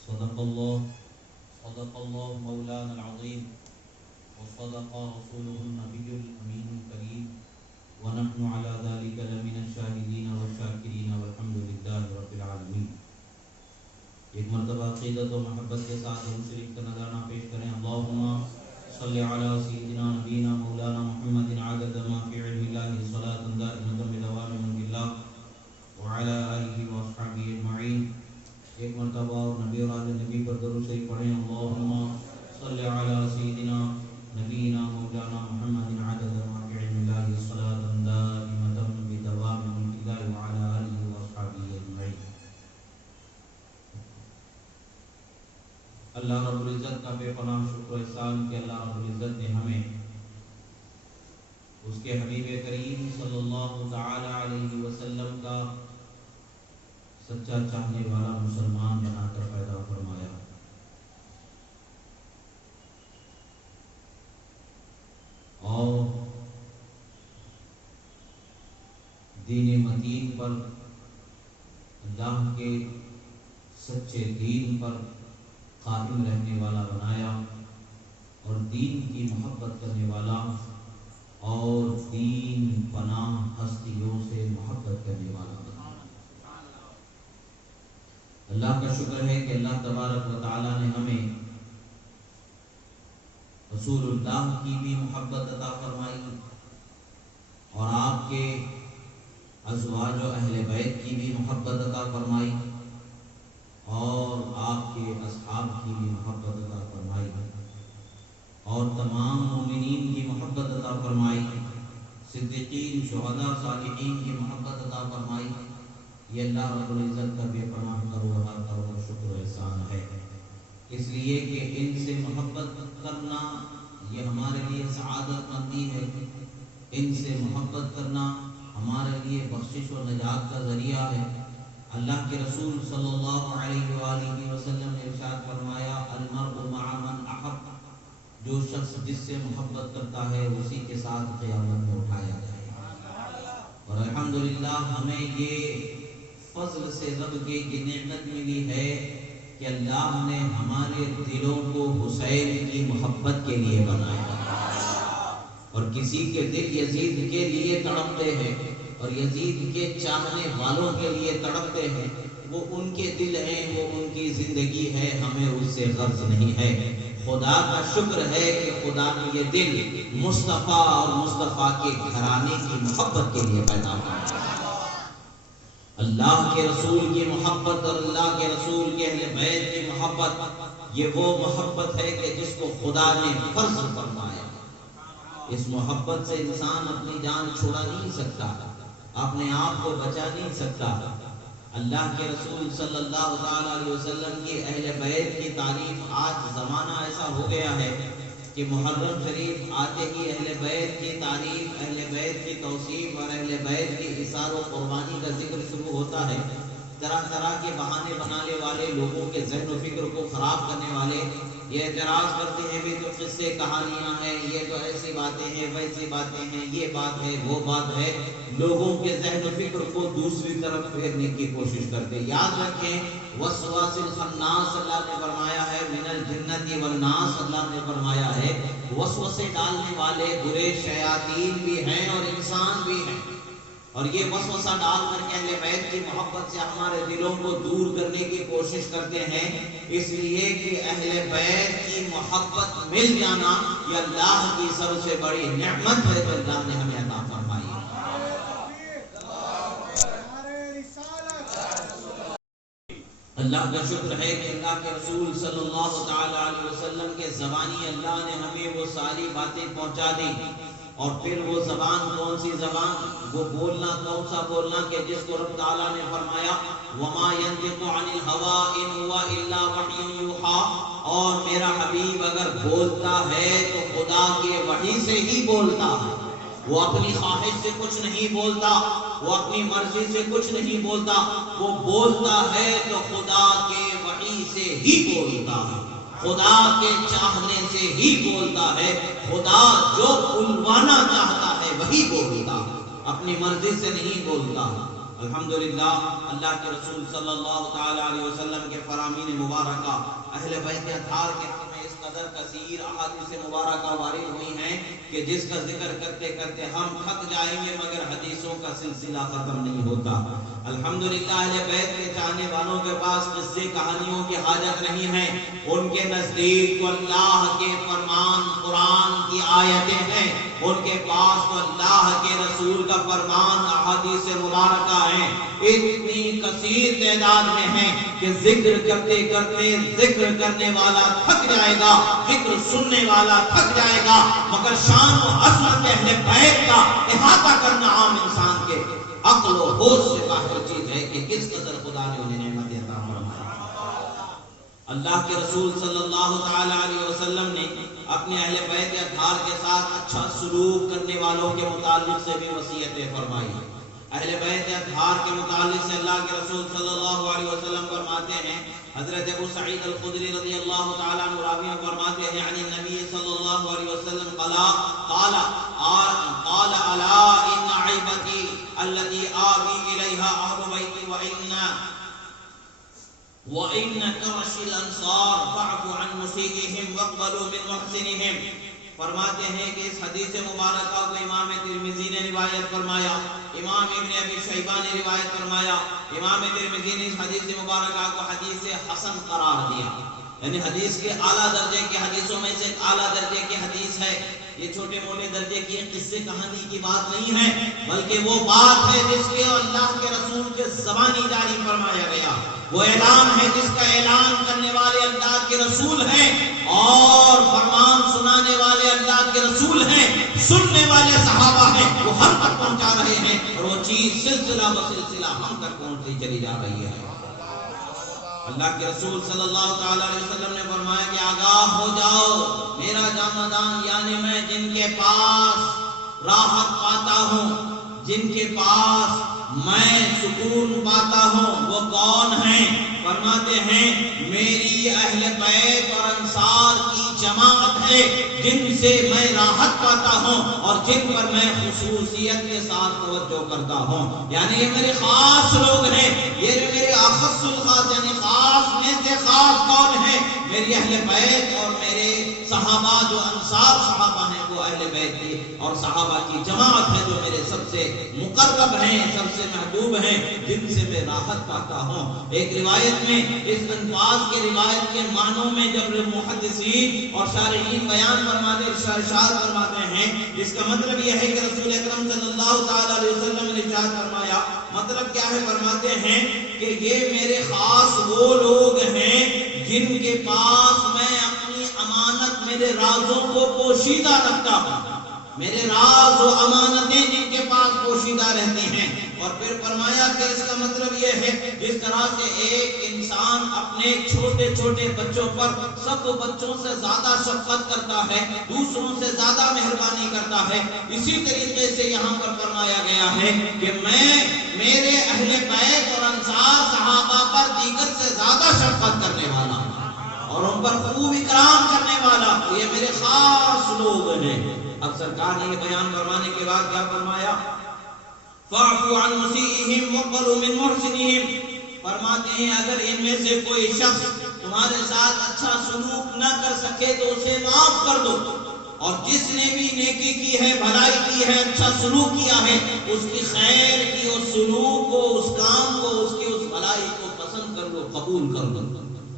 صدق الله مولانا العظيم وصدق رسوله النبي الأمين الكريم ونحن على ذلك لمن الشاهدين والشاكرين والحمد لله رب العالمين. ایک مرتبہ عقیدت و محبت کے ساتھ ہم شریف کا نذرانہ پیش کریں. اللہم صلی علی سیدنا نبینا مولانا محمد عدد ما فی علم اللہ صلاۃ دائمۃ بدوام ملک اللہ وعلی آلہ واصحابہ اجمعین. ایک مرتبہ اور نبی اور آل نبی پر درود شریف پڑھیں. اللہم صلی علی سیدنا نبینا مولانا محمد عدد ما فی علم اللہ صلاۃ دائمۃ بدوام ملک اللہ وعلی آلہ واصحابہ اجمعین. اللہ رب العزت کا بے پناہ شکر و احسان کہ اللہ رب العزت نے ہمیں اس کے حبیب کریم صلی اللہ تعالی علیہ وسلم کا سچا چاہنے والا مسلمان بنا کر پیدا فرمایا. اور دین متین پر، اللہ کے سچے دین پر قائم رہنے والا بنایا اور دین کی محبت کرنے والا اور دین پناہ ہستیوں سے محبت کرنے والا بنایا. اللہ کا شکر ہے کہ اللہ تبارک و تعالی نے ہمیں رسول اللہ کی بھی محبت عطا فرمائی اور آپ کے ازواج و اہل بیت کی بھی محبت عطا فرمائی اور آپ کے اصحاب کی بھی محبت عطا فرمائی اور تمام مومنین کی محبت عطا فرمائی، صدیقین، شہداء، صالحین کی محبت عطا فرمائی. یہ اللہ رب العزت کا بے پناہ کرو شکر و احسان ہے. اس لیے کہ ان سے محبت کرنا یہ ہمارے لیے سعادت مندی ہے. ان سے محبت کرنا ہمارے لیے بخشش و نجات کا ذریعہ ہے. اللہ کے رسول صلی اللہ علیہ وآلہ وسلم نے ارشاد فرمایا المرء مع من احب، جو شخص جس سے محبت کرتا ہے اسی کے ساتھ قیامت میں اٹھایا جائے. اور الحمدللہ ہمیں یہ فضل سے رب کی یہ نعمت ملی ہے کہ اللہ نے ہمارے دلوں کو حسین کی محبت کے لیے بنایا. اور کسی کے دل یزید کے لیے تڑپتے ہیں اور یزید کے چاہنے والوں کے لیے تڑپتے ہیں، وہ ان کے دل ہیں، وہ ان کی زندگی ہے، ہمیں اس سے غرض نہیں ہے. خدا کا شکر ہے کہ خدا نے یہ دل مصطفیٰ اور مصطفیٰ کے گھرانے کی محبت کے لیے پیدا کیا. اللہ کے رسول کی محبت اور اللہ کے رسول کے اہل بیت کی محبت، یہ وہ محبت ہے کہ جس کو خدا نے فرض فرمایا. اس محبت سے انسان اپنی جان چھوڑا نہیں سکتا، اپنے آپ کو بچا نہیں سکتا. اللہ کے رسول صلی اللہ علیہ وسلم کی اہل بیت کی تعریف، آج زمانہ ایسا ہو گیا ہے کہ محرم شریف آتے ہی اہل بیت کی تعریف، اہل بیت کی توصیف اور اہل بیت کی اثار و قربانی کا ذکر شروع ہوتا ہے. طرح طرح کے بہانے بنانے والے، لوگوں کے ذہن و فکر کو خراب کرنے والے یہ اعتراض کرتے ہیں بھی تو قصے کہانیاں ہیں، یہ تو ایسی باتیں ہیں، ویسی باتیں ہیں، یہ بات ہے، وہ بات ہے. لوگوں کے ذہن و فکر کو دوسری طرف پھیرنے کی کوشش کرتے. یاد رکھیں وسواس الخناس اللہ نے فرمایا ہے، من الجنت والناس اللہ نے فرمایا ہے. وسوسے ڈالنے والے برے شیاطین بھی ہیں اور انسان بھی ہیں، اور یہ وسوسہ ڈال کر کے اہل بیت کی محبت سے ہمارے دلوں کو دور کرنے کی کوشش کرتے ہیں. اس لیے کہ اہل بیت کی محبت مل جانا یہ اللہ کی سب سے بڑی نعمت ہے جو اللہ نے ہمیں عطا فرمائی. اللہ کا شکر ہے کہ اللہ کے رسول صلی اللہ تعالی علیہ وسلم کے زبانی اللہ نے ہمیں وہ ساری باتیں پہنچا دی. اور پھر وہ زبان کون سی زبان، وہ بولنا کون سا بولنا کہ جس کو رب تعالیٰ نے فرمایا وَمَا يَنْطِقُ عَنِ الْهَوَىٰ إِنْ هُوَ إِلَّا وَحْيٌ يُوحَىٰ. اور میرا حبیب اگر بولتا ہے تو خدا کے وحی سے ہی بولتا ہے. وہ اپنی خواہش سے کچھ نہیں بولتا، وہ اپنی مرضی سے کچھ نہیں بولتا. وہ بولتا ہے تو خدا کے وحی سے ہی بولتا ہے، خدا کے چاہنے سے ہی بولتا ہے. خدا جو بلوانا چاہتا ہے وہی بولتا، اپنی مرضی سے نہیں بولتا. الحمدللہ اللہ کے رسول صلی اللہ تعالی علیہ وسلم کے فرامین مبارکہ اہل بیت اطہار کے حق میں اس قدر کثیر احادیث مبارکہ وارد ہوئی ہیں کہ جس کا ذکر کرتے کرتے ہم تھک جائیں گے مگر حدیثوں کا سلسلہ ختم نہیں ہوتا۔ الحمدللہ اہل بیت کے چاہنے والوں کے پاس قصے کہانیوں کی حاجت نہیں ہے، ان کے نزدیک تو اللہ کے فرمان قرآن کی آیتیں ہیں، ان کے پاس تو اللہ کے رسول کا فرمان احادیث مبارکہ ہیں، اتنی کثیر تعداد میں ہیں کہ ذکر کرتے کرتے ذکر کرنے والا تھک جائے گا، ذکر سننے والا تھک جائے گا، مگر شان و عظمت اہل بیت کا احاطہ کرنا عام انسان کے عقل و ہوش سے باہر چیز ہے کہ کس قدر خدا نے انہیں نعمت عطا فرمائی۔ اللہ کے رسول صلی اللہ تعالی علیہ وسلم نے اپنے اہل بیت اطہار کے ساتھ اچھا سلوک کرنے والوں کے متعلق سے بھی وصیتیں فرمائی۔ اہل بیت اطہار کے متعلق سے اللہ کے رسول صلی اللہ علیہ وسلم فرماتے ہیں، حضرت ابو سعید الخدری رضی اللہ تعالیٰ عنہ راوی فرماتے ہیں عن النبی صلی اللہ علیہ وسلم قال الا ان عیبتی التي آوی الیہا اہل بیتی وَإِنَّ كَرَشِ الْأَنصَارِ فَاعْفُ عَنْ مُسِيئِهِمْ وَاقْبَلُوا مِنْ مُحْسِنِهِمْ۔ فرماتے ہیں کہ اس حدیث مبارکہ کو امام ترمذی نے روایت فرمایا، امام ابن ابی شیبہ نے روایت فرمایا، امام ترمذی نے اس حدیث مبارکہ کو حدیث حسن قرار دیا، یعنی حدیث کے اعلیٰ درجے کی حدیثوں میں سے ایک اعلیٰ درجے کی حدیث ہے۔ یہ چھوٹے موٹے درجے کی قصے کہانی کی بات نہیں ہے، بلکہ وہ بات ہے جس کے اللہ کے رسول کے زبانی جاری فرمایا گیا، وہ اعلان ہے جس کا اعلان کرنے والے اللہ کے رسول ہیں اور فرمان سنانے والے اللہ کے رسول ہیں، سننے والے صحابہ ہیں، وہ ہم تک پہنچا رہے ہیں اور وہ چیز سلسلہ بسلسلہ ہم تک پہنچتی چلی جا رہی ہے۔ اللہ کے رسول صلی اللہ تعالی علیہ وسلم نے فرمایا کہ آگاہ ہو جاؤ، میرا جامدان یعنی میں جن کے پاس راحت پاتا ہوں، جن کے پاس میں سکون پاتا ہوں، وہ کون ہیں؟ فرماتے ہیں میری اہل بیت اور انصار کی جماعت ہے جن سے میں راحت پاتا ہوں اور جن پر میں خصوصیت کے ساتھ توجہ کرتا ہوں، یعنی یہ میرے خاص لوگ ہیں، یہ میرے اخص الخاص یعنی خاص میں سے خاص کون ہے؟ میری اہل بیت اور میرے صحابہ جو انصار صحابہ ہیں وہ اہل بیت کی اور صحابہ کی جماعت ہے جو میرے سب سے مقرب ہیں، سب سے محبوب ہیں، جن سے میں راحت پاتا ہوں۔ ایک روایت میں اس الفاظ کے روایت کے معنوں میں جب محدثین اور شارحین بیان فرماتے ارشاد فرماتے ہیں، اس کا مطلب یہ ہے کہ رسول اکرم صلی اللہ تعالی علیہ وسلم نے ارشاد فرمایا، مطلب کیا ہے؟ فرماتے ہیں کہ یہ میرے خاص وہ لوگ ہیں جن کے پاس میں اپنی امانت میرے رازوں کو پوشیدہ رکھتا ہوں، میرے راز و امانتیں جن کے پاس پوشیدہ رہتی ہیں۔ اور پھر فرمایا کہ اس کا مطلب یہ ہے جس طرح سے ایک انسان اپنے چھوٹے چھوٹے بچوں پر سب بچوں سے زیادہ شفقت کرتا ہے، دوسروں سے زیادہ مہربانی کرتا ہے، اسی طریقے سے یہاں پر فرمایا گیا ہے کہ میں میرے اہل بیت اور انصار صحابہ پر دیگر سے زیادہ شفقت کرنے والا اور ان پر خوب اکرام کرنے والا، یہ میرے خاص لوگ ہیں۔ اب سرکار نے یہ بیان فرمانے کے بعد کیا فرمایا؟ فَاعْفُوا عَنْ مُسِيئِهِمْ وَاقْبَلُوا مِنْ مُحْسِنِهِمْ۔ فرماتے ہیں اگر ان میں سے کوئی شخص تمہارے ساتھ اچھا سلوک نہ کر سکے تو اسے معاف کر دو، اور جس نے بھی نیکی کی ہے، بھلائی کی ہے، اچھا سلوک کیا ہے، اس کی خیر کی اس سلوک کو، اس کام کو، اس کی اس بھلائی کو پسند کر لو، قبول کر لو۔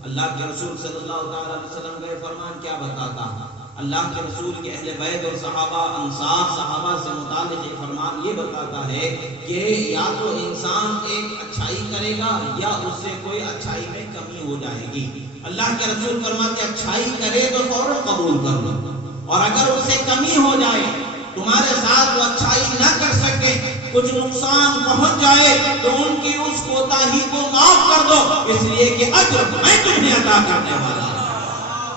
اللہ کے رسول صلی اللہ تعالی علیہ وسلم کا یہ فرمان کیا بتاتا ہے؟ اللہ کے رسول کے اہل بیت اور صحابہ انصار صحابہ سے متعلق یہ فرمان یہ بتاتا ہے کہ یا تو انسان ایک اچھائی کرے گا یا اس سے کوئی اچھائی میں کمی ہو جائے گی۔ اللہ کے رسول فرماتے اچھائی کرے تو فوراً قبول کر لو، اور اگر اس سے کمی ہو جائے، تمہارے ساتھ وہ اچھائی نہ کر سکے، کچھ نقصان پہنچ جائے تو ان کی اس کوتاہی کو معاف کر دو، اس لیے کہ اجر میں تمہیں عطا کرنے والا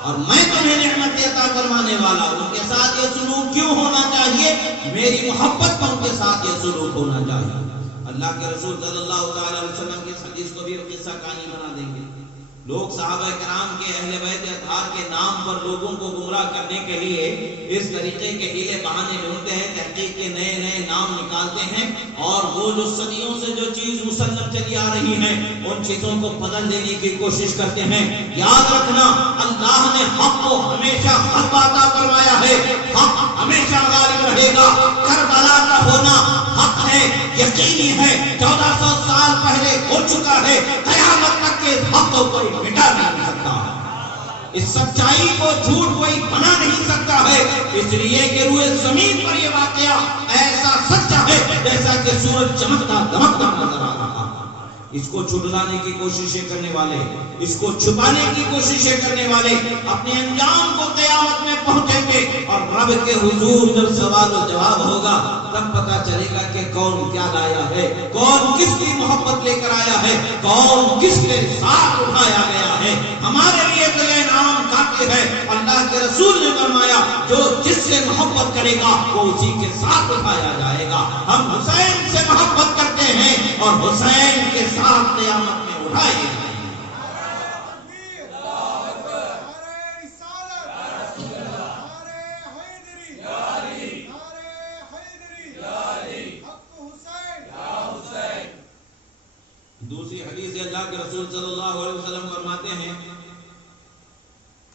اور میں تمہیں نعمت عطا فرمانے والا ہوں۔ ان کے ساتھ یہ سلوک کیوں ہونا چاہیے؟ میری محبت کا ان کے ساتھ یہ سلوک ہونا چاہیے۔ اللہ کے رسول صلی اللہ تعالی علیہ وسلم کی اس حدیث کو بھی قصہ کہانی بنا دیں گے۔ لوگ صحابہ کرام کے اہل بیت اطہار کے نام پر لوگوں کو گمراہ کرنے کے لیے اس طریقے کے ہیلے بہانے ڈھونڈتے ہیں، تحقیق کے نئے نئے نام نکالتے ہیں، اور وہ جو صدیوں سے جو چیز مسلم چلی آ رہی ہے ان چیزوں کو بدل دینے کی کوشش کرتے ہیں۔ یاد رکھنا، اللہ نے حق کو ہمیشہ غلبہ عطا فرمایا ہے، حق ہمیشہ غالب رہے گا۔ کربلا کا ہونا حق ہے، یقینی ہے، 1400 سال پہلے ہو چکا ہے، قیامت تک کے حق کو کوئی مٹا نہیں سکتا، اس سچائی کو جھوٹ کوئی بنا نہیں سکتا ہے، اس لیے کہ روئے زمین پر یہ واقعہ ایسا سچا ہے جیسا کہ سورج چمکتا دمکتا نظر آ رہا۔ اس کو چھٹلانے کی کوششیں کرنے والے، اس کو چھپانے کی کوششیں کرنے والے اپنے انجام کو قیامت میں پہنچیں گے، اور رب کے حضور جب سوال و جواب ہوگا تب پتا چلے گا کہ کون کیا لایا ہے، کون کس کی محبت لے کر آیا ہے، کون کس کے ساتھ اٹھایا گیا ہے۔ ہمارے لیے تو یہ انعام کافی ہے، اللہ کے رسول نے فرمایا جو جس سے محبت کرے گا وہ اسی کے ساتھ اٹھایا جائے گا۔ ہم حسین سے محبت کرتے ہیں اور حسین کے ساتھ قیامت میں اٹھائے جائیں گے۔ دوسری حدیث اللہ کے رسول صلی اللہ علیہ وسلم فرماتے ہیں،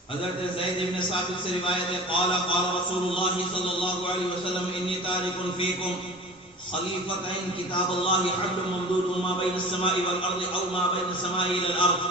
حضرت زید بن ثابت سے روایت ہے، قال قال رسول اللہ صلی اللہ علیہ وسلم انی تارک فیکم خلیفتین کتاب اللہ حبل ممدود ما بین السماء والارض او ما بین السماء الى الارض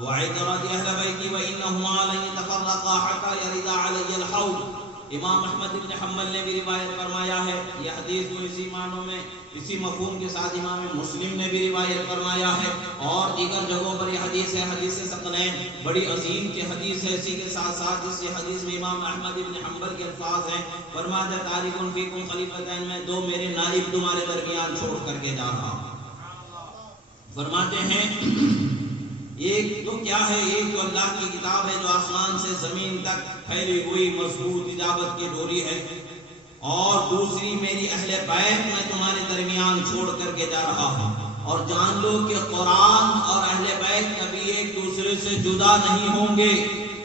وعترات اہل بیتی وانہما لن يتفرقا حتى يرد علی الحوض۔ امام احمد بن حنبل نے بھی روایت فرمایا ہے، یہ حدیث کو اسی معنوں میں اسی مفہوم کے ساتھ امام مسلم نے بھی روایت فرمایا ہے، اور دیگر جگہوں پر یہ حدیث ہے، حدیث ثقلین بڑی عظیم کی حدیث ہے۔ اسی کے ساتھ ساتھ اس حدیث میں امام احمد بن حنبل کے الفاظ ہیں، فرمایا تارک فیکم خلیفتین، میں دو میرے نائب تمہارے درمیان چھوڑ کر کے جا رہا ہوں۔ فرماتے ہیں ایک تو کیا ہے، ایک تو اللہ کی کتاب ہے جو آسمان سے زمین تک پھیلی ہوئی مضبوط اجابت کی ڈوری ہے، اور دوسری میری اہل بیت میں تمہارے درمیان چھوڑ کر کے جا رہا ہوں۔ اور جان لو کہ قرآن اور اہل بیت کبھی ایک دوسرے سے جدا نہیں ہوں گے،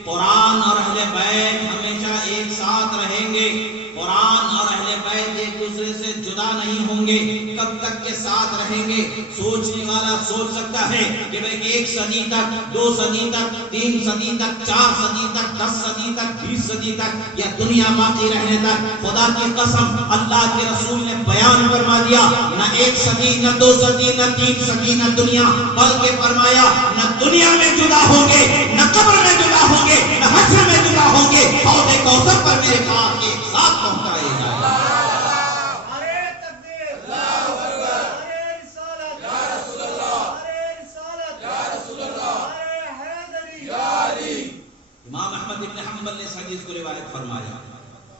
قرآن اور اہل بیت ہمیشہ ایک ساتھ رہیں گے، قرآن اور اہل بیت ایک دوسرے سے جدا نہیں ہوں گے۔ کب تک کے ساتھ رہیں گے؟ سوچنے والا سوچ سکتا ہے کہ بھئی 1 صدی تک، 2 صدی تک، 3 صدی تک، 4 صدی تک، 10 صدی تک، 20 صدی تک، یا دنیا باقی رہنے تک؟ خدا کی قسم اللہ کے رسول نے بیان فرما دیا، نہ 1 صدی، نہ 2 صدی، نہ 3 صدی، نہ دنیا، بلکہ فرمایا نہ دنیا میں جدا ہوں گے، نہ قبر میں جدا ہوں گے، نہ حشر میں جدا ہوں گے، حوض کوثر پر میرے پاس ایک ساتھ پہنچائے جائیں۔ امام احمد بن حنبل نے اس حدیث کو روایت فرمایا۔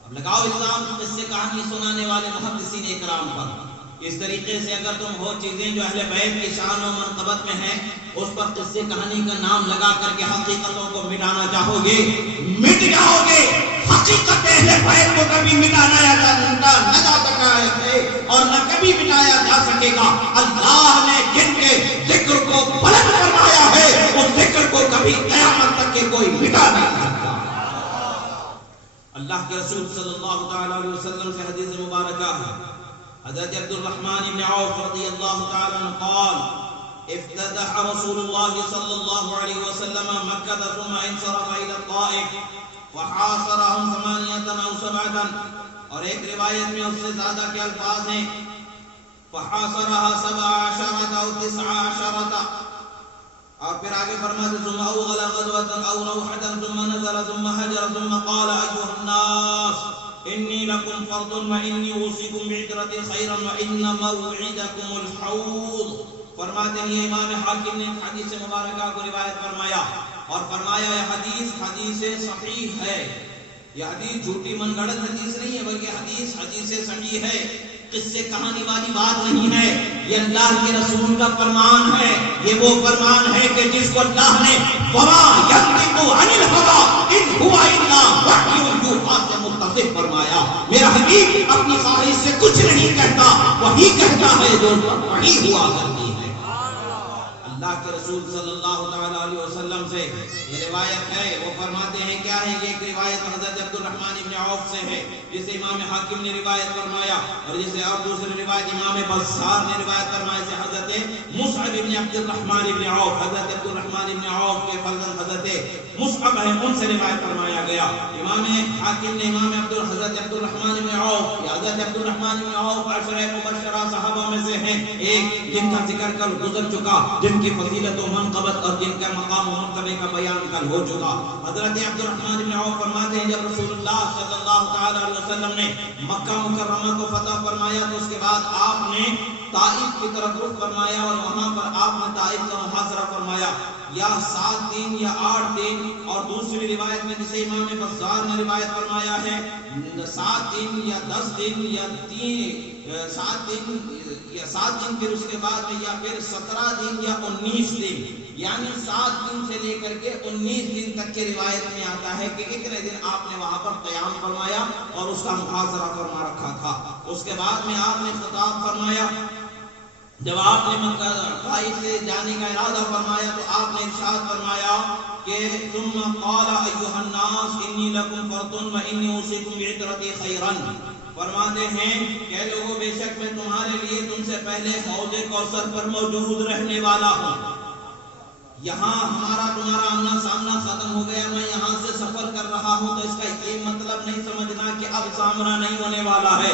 اب لگاؤ الزام قصے کہانی سنانے والے محدثین اکرام پر۔ اس طریقے سے اگر تم وہ چیزیں جو اہل بیت کی شان و منقبت میں ہیں اس پر قصے کہانی کا نام لگا کر کے حقیقتوں کو مٹانا چاہو گے، مٹ جاؤ گے۔ حقیقت اہل بیت کو کبھی مٹانا نہ جا سکا ہے اور نہ کبھی مٹایا جا سکے گا۔ اللہ نے جن کے ذکر کو بلند فرمایا ہے اس ذکر کو کبھی قیامت تک کے کوئی مٹا نہیں سکتا۔ اللہ کے رسول صلی اللہ تعالی علیہ وسلم سے حدیث مبارکہ ہے، حضرت عبد الرحمن بن عوف رضی اللہ تعالی عنہ قال افتتح رسول اللہ صلی اللہ علیہ وسلم مکہ ثم انصرف الى الطائف وحاصرهم 8 أو 7، اور ایک روایت میں اس سے زیادہ کے الفاظ ہیں فحاصرها 17 أو 19، اور پھر آگے فرماتے ثم أوغل غزوة أو روحة ثم نزل ثم هجر ثم قال أيها الناس إني لكم فرض وإني أوصيكم بعترتي خيرا وإن موعدكم الحوض۔ فرماتے ہیں امام حاکم نے حدیث مبارکہ کو روایت فرمایا اور فرمایا یہ حدیث صحیح ہے، یہ حدیث جھوٹی من گڑت حدیث نہیں ہے بلکہ حدیث صحیح ہے، قصے کہانی والی بات نہیں ہے، یہ اللہ کے رسول کا فرمان ہے۔ یہ وہ فرمان ہے کہ جس کو اللہ نے وما ينطق عن الهوى ان هو الا وحی یوحی سے متصف فرمایا، میرا حبیب اپنی خواہش سے کچھ نہیں کہتا، وہی کہتا ہے جو وحی ہوا کرتی ہے۔ اللہ کے رسول صلی اللہ تعالی علیہ وسلم سے یہ روایت ہے، وہ فرماتے ہیں کیا ہے یہ؟ ایک روایت حضرت عبد الرحمن ابن عوف سے ہے جسے امام حاکم نے روایت فرمایا، اور جسے اور دوسری روایت امام بزار نے روایت فرمایا سے حضرت مصعب ابن عبد الرحمن ابن عوف، حضرت عبد الرحمن ابن عوف کے فرزند حضرت مصعب ہیں، ان سے روایت فرمایا گیا۔ امام حاکم نے امام حضرت عبد الرحمن ابن عوف، حضرت عبد الرحمن ابن عوف عشرہ مبشرہ صحابہ میں سے ہیں، ایک جن کا ذکر کل گزر چکا، جن کی فضیلت و منقبت اور جن کا مقام و مرتبے کا بیان کل ہو چکا۔ حضرت عبد الرحمن ابن عوف فرماتے ہیں جب رسول اللہ صلی اللہ تعالی علیہ وسلم نے مکہ مکرمہ کو فتح فرمایا تو اس کے بعد آپ نے طائف کی طرف رخ فرمایا، اور وہاں پر آپ نے طائف کا محاصرہ فرمایا، یا 7 دن یا 8 دن، اور دوسری روایت میں جسے امام بزار نے روایت فرمایا ہے 7 دن یا 10 دن یا 7 دن پھر اس کے بعد میں، یا پھر 17 دن یا 19 دن، یعنی 7 دن سے لے کر کے 19 دن تک کے روایت میں آتا ہے کہ اتنے دن آپ نے وہاں پر قیام فرمایا اور اس کا محاصرہ فرما رکھا تھا۔ اس کے بعد میں آپ نے خطاب فرمایا، جب آپ نے مکہ طائف سے جانے کا ارادہ فرمایا تو آپ نے ارشاد فرمایا کہ ثم قال ایھا الناس انی لکم فرد و انی اوصیکم بعترتی خیرا، فرماتے ہیں کہ لوگوں بے شک میں تمہارے لیے تم سے پہلے حوض کوثر پر موجود رہنے والا ہوں۔ یہاں ہمارا تمہارا آمنا سامنا ختم ہو گیا، میں یہاں سے سفر کر رہا ہوں، تو اس کا یہ مطلب نہیں سمجھنا کہ اب سامنا نہیں ہونے والا ہے،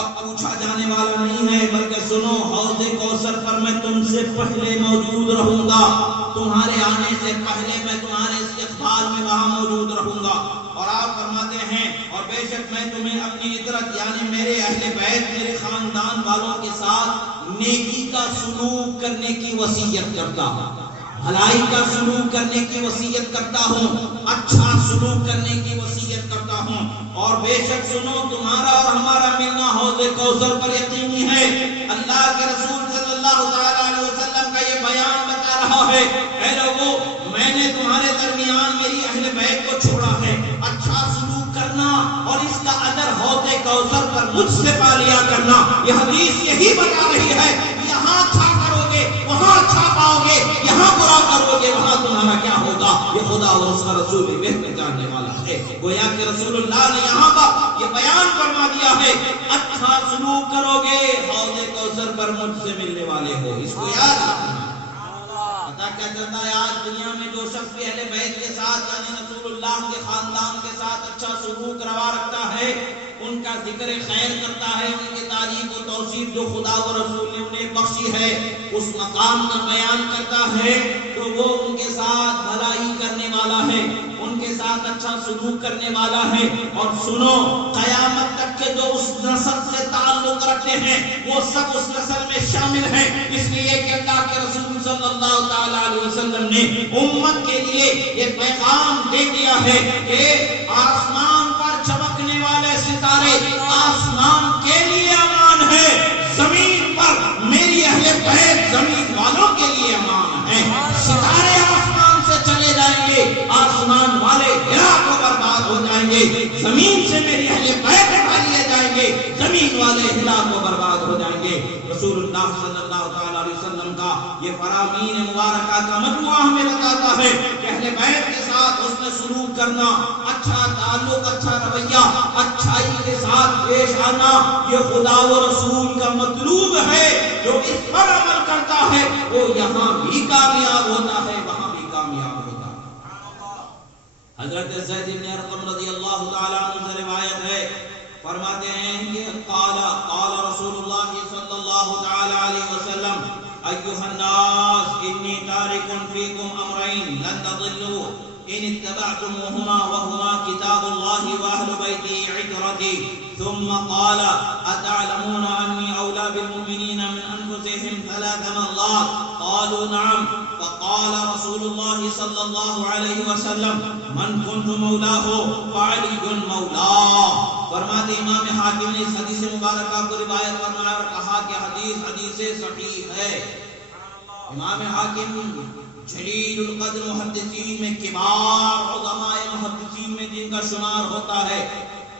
اب پوچھا جانے والا نہیں ہے، بلکہ سنو حوض کوثر پر میں تم سے پہلے موجود رہوں گا، تمہارے آنے سے پہلے میں تمہارے استقبال میں وہاں موجود رہوں گا۔ اور آپ فرماتے ہیں اور بے شک میں تمہیں اپنی عطرت یعنی میرے اہل بیت، میرے خاندان والوں کے ساتھ نیکی کا سلوک کرنے کی وصیت کرتا ہوں، بھلائی کا سلوک کرنے کی وصیت کرتا ہوں، اچھا سلوک کرنے کی وصیت کرتا ہوں۔ اور بے شک سنو تمہارا اور ہمارا ملنا حوض کوثر پر یقینی ہے۔ اللہ کے رسول صلی اللہ تعالی علیہ وسلم کا یہ بیان بتا رہا ہے، اے لوگو میں نے تمہارے درمیان میری اہل بیت کو چھوڑا ہے، اچھا سلوک کرنا اور اس کا اجر حوض کوثر پر مجھ سے پا لیا کرنا۔ یہ حدیث یہی بتا رہی ہے، یہاں اچھا کرو گے وہاں اچھا پاؤ گے، یہاں برا کرو گے وہاں تمہارا کیا ہوگا، یہ خدا اور اس کا رسول بھی بہتر جاننے والا ہے۔ گویا کہ رسول اللہ نے یہاں پر یہ بیان فرما دیا ہے، اچھا سلوک کرو گے حوض کوثر پر مجھ سے ملنے والے ہو، اس کو یاد رکھنا۔ پتہ کیا چلتا ہے آج دنیا میں جو شخص بھی اہل بیت کے ساتھ یعنی رسول اللہ کے خاندان کے ساتھ اچھا سلوک روا رکھتا ہے، ان کا ذکر خیر کرتا ہے، ان کی تعریف و توصیف جو خدا و رسول نے انہیں بخشی ہے اس مقام کا بیان کرتا ہے، تو وہ ان کے ساتھ بھلائی کرنے والا ہے، ان کے ساتھ اچھا سلوک کرنے والا ہے۔ اور سنو قیامت تک کے جو اس نسل سے تعلق رکھتے ہیں وہ سب اس نسل میں شامل ہیں، اس لیے کہ اللہ کے رسول صلی اللہ تعالی علیہ وسلم نے امت کے لیے یہ پیغام دے دیا ہے کہ آسمان پر چمکنے والے ستارے آسمان کے لیے امان ہے، زمین پر میری اہل بیت زمین والوں کے لیے امان ہے۔ ستارے آسمان سے چلے جائیں گے، آسمان والے ہلاک و برباد ہو جائیں گے، زمین سے میری اہل بیت اٹھا لیے جائیں گے، زمین والے ہلاک و برباد ہو جائیں گے۔ رسول اللہ صلی اللہ تعالی علیہ وسلم کا یہ فرامین مبارکہ کا مجموعہ ہمیں بتاتا ہے کہ اہل بیت کے ساتھ حسن سلوک کرنا، اچھا تعلق، اچھا رویہ، اچھائی کے ساتھ پیش آنا، یہ خدا و رسول کا مطلوب ہے۔ جو اس پر عمل کرتا ہے وہ یہاں بھی کامیاب ہوتا ہے، وہاں بھی کامیاب ہوتا ہے۔ حضرت زید بن ارقم رضی اللہ تعالیٰ عنہ سے روایت ہے، فرماتے ہیں کہ قال رسول اللہ صلی اللہ تعالی علیہ وسلم ایھا الناس انی تارک فیکم امرین لن تضلوا ان اتبعتموهما وهما كتاب الله واهل بيتي عترتي ثم قال اتعلمون اني اولى بالمؤمنين من انفسهم 3 مرات قالوا نعم فقال رسول الله صلى الله عليه وسلم من كنت مولاه فعلي مولاه۔ فرماتے امام حاکم نے اس حدیث مبارکہ کو روایت فرمایا اور کہا کہ حدیث صحیح ہے۔ امام حاکم جلیل القدر محدثین میں کبار علماء محدثین میں جن کا شمار ہوتا ہے،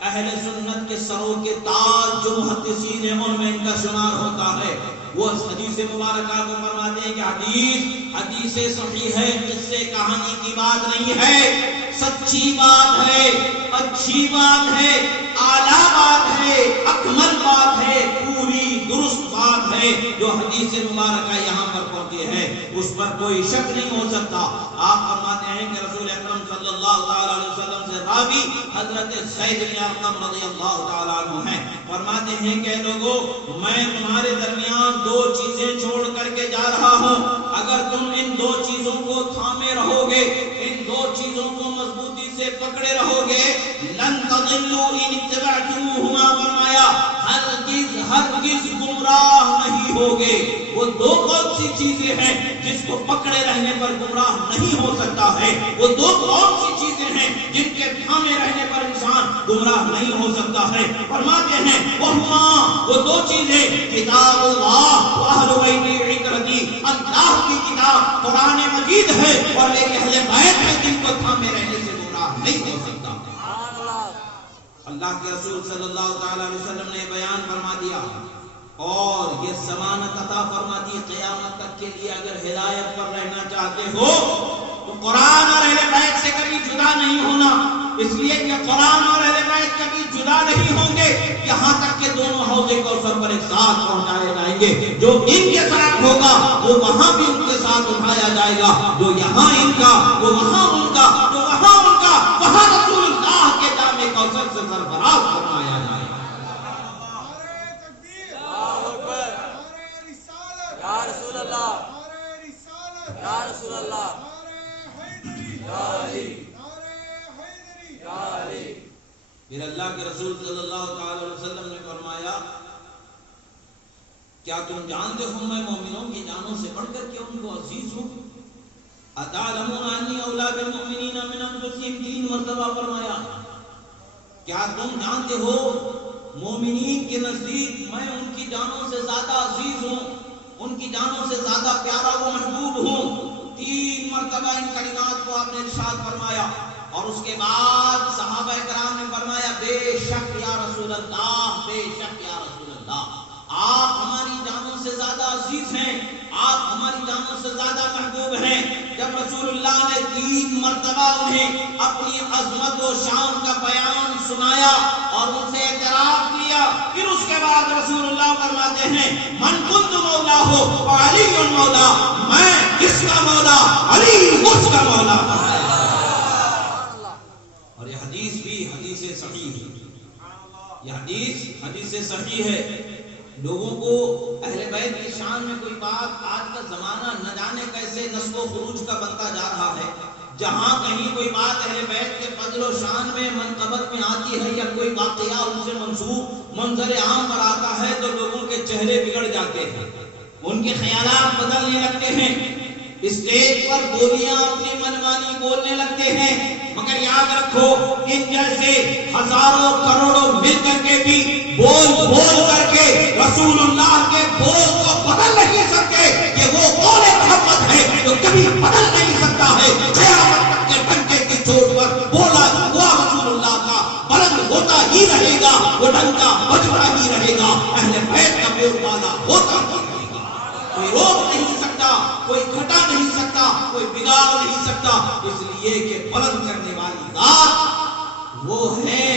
اہل سنت کے سروں کے تاج جو محدثین ہیں ان میں ان کا شمار ہوتا ہے۔ وہ اس حدیث مبارکہ کو فرماتے ہیں کہ حدیث صحیح ہے، قصے کہانی کی بات نہیں ہے، سچی بات ہے، اچھی بات ہے، اعلیٰ بات ہے، اکمل بات ہے، پوری درست بات ہے جو حدیث مبارکہ یہاں پر پہنچی ہے، اس پر کوئی شک نہیں ہو سکتا۔ آپ فرماتے ہیں کہ رسول اکرم صلی اللہ تعالی علیہ وسلم سے راوی حضرت زید بن ارقم رضی اللہ تعالی عنہ ہیں، فرماتے ہیں کہ لوگو میں تمہارے درمیان دو چیزیں چھوڑ کر کے جا رہا ہوں، اگر تم ان دو چیزوں کو تھامے رہو گے، ان دو چیزوں کو مضبوطی سے پکڑے رہو گے، لن تضلوا ان اتبعتموہما، فرمایا ہرگز گمراہ نہیں ہوگے۔ وہ دو کون سی چیزیں ہیں جس کو پکڑے رہنے پر گمراہ نہیں ہو سکتا ہے؟ وہ دو کون سی چیزیں ہیں جن کے تھامے رہنے پر انسان گمراہ نہیں ہو سکتا ہے؟ فرماتے ہیں وہ دو چیزیں کتاب اللہ واہل بیتی عترتی، اللہ کی کتاب قرآن مجید ہے اور میرے اہل بیت ہے جن کو تھامے رہنے سے گمراہ نہیں ہو سکتا۔ اللہ کے رسول صلی اللہ تعالی علیہ وسلم نے بیان فرما دیا اور یہ ضمانت عطا فرما دی قیامت تک کے لیے اگر ہدایت پر رہنا چاہتے ہو تو قرآن اور اہل بیت سے کبھی جدا نہیں ہونا، اس لیے کہ قرآن اور اہل بیت کبھی جدا نہیں ہوں گے یہاں تک کہ دونوں حوض کوثر پر ایک ساتھ پہنچائے جائیں گے۔ جو ان کے ساتھ ہوگا وہ وہاں بھی ان کے ساتھ اٹھایا جائے گا، جو یہاں ان کا وہ وہاں ان کا، جو وہاں ان کا وہاں رسول اللہ کے جام کوثر سے سرفراز فرمایا جائے گا۔ پھر اللہ کے رسول صلی اللہ تعالی علیہ وسلم نے فرمایا کیا تم جانتے ہو میں مومنوں کی جانوں سے بڑھ کر کے ان کو عزیز ہوں؟ اتعلمون انی اولی بالمؤمنین من انفسہم، 3 مرتبہ فرمایا کیا تم جانتے ہو مومنین کے نزدیک میں ان کی جانوں سے زیادہ عزیز ہوں، ان کی جانوں سے زیادہ پیارا و محبوب ہوں؟ 3 مرتبہ ان کلمات کو آپ نے ارشاد فرمایا اور اس کے بعد صحابہ کرام نے فرمایا بے شک یا رسول اللہ، بے شک یا رسول اللہ، آپ ہماری جانوں سے زیادہ عزیز ہیں، آپ ہماری جانوں سے زیادہ محبوب ہیں۔ جب رسول اللہ نے 3 مرتبہ انہیں اپنی عظمت و شان کا بیان سنایا اور ان سے اعتراف کیا، پھر اس کے بعد رسول اللہ فرماتے ہیں من کنت مولا ہو علی مولا، میں کس کا مولا؟ علی اس کا مولا۔ اور یہ حدیث بھی حدیث صحیح ہے، یہ حدیث صحیح ہے۔ لوگوں کو اہل بیت کی شان میں کوئی بات، آج کا زمانہ نہ جانے کیسے نسب و خروج کا بنتا جا رہا ہے، جہاں کہیں کوئی بات اہل بیت کے فضل و شان میں منقبت میں آتی ہے یا کوئی واقعہ ان سے منسوب منظر عام پر آتا ہے تو لوگوں کے چہرے بگڑ جاتے ہیں، ان کے خیالات بدلنے لگتے ہیں، اسٹیج پر بولیاں اپنی منمانی بولنے لگتے ہیں۔ مگر یاد رکھو ان جیسے ہزاروں کروڑوں مل کر کے بھی بول کر کے رسول اللہ کے بول کو بدل نہیں سکتے۔ یہ وہ قول محمد ہے جو کبھی بدل نہیں سکتا ہے، قیامت تک کے ڈنکے کی چوٹ پر بولا ہوا رسول اللہ کا بلند ہوتا ہی رہے گا، وہ ڈنکا بجتا ہی رہے گا، اہل بیت کا بول بالا ہوتا ہی رہے گا۔ کوئی روک نہیں سکتا، کوئی گھٹا نہیں سکتا، کوئی بگاڑ نہیں سکتا، اس لیے کہ بلند کرنے والی ذات وہ ہیں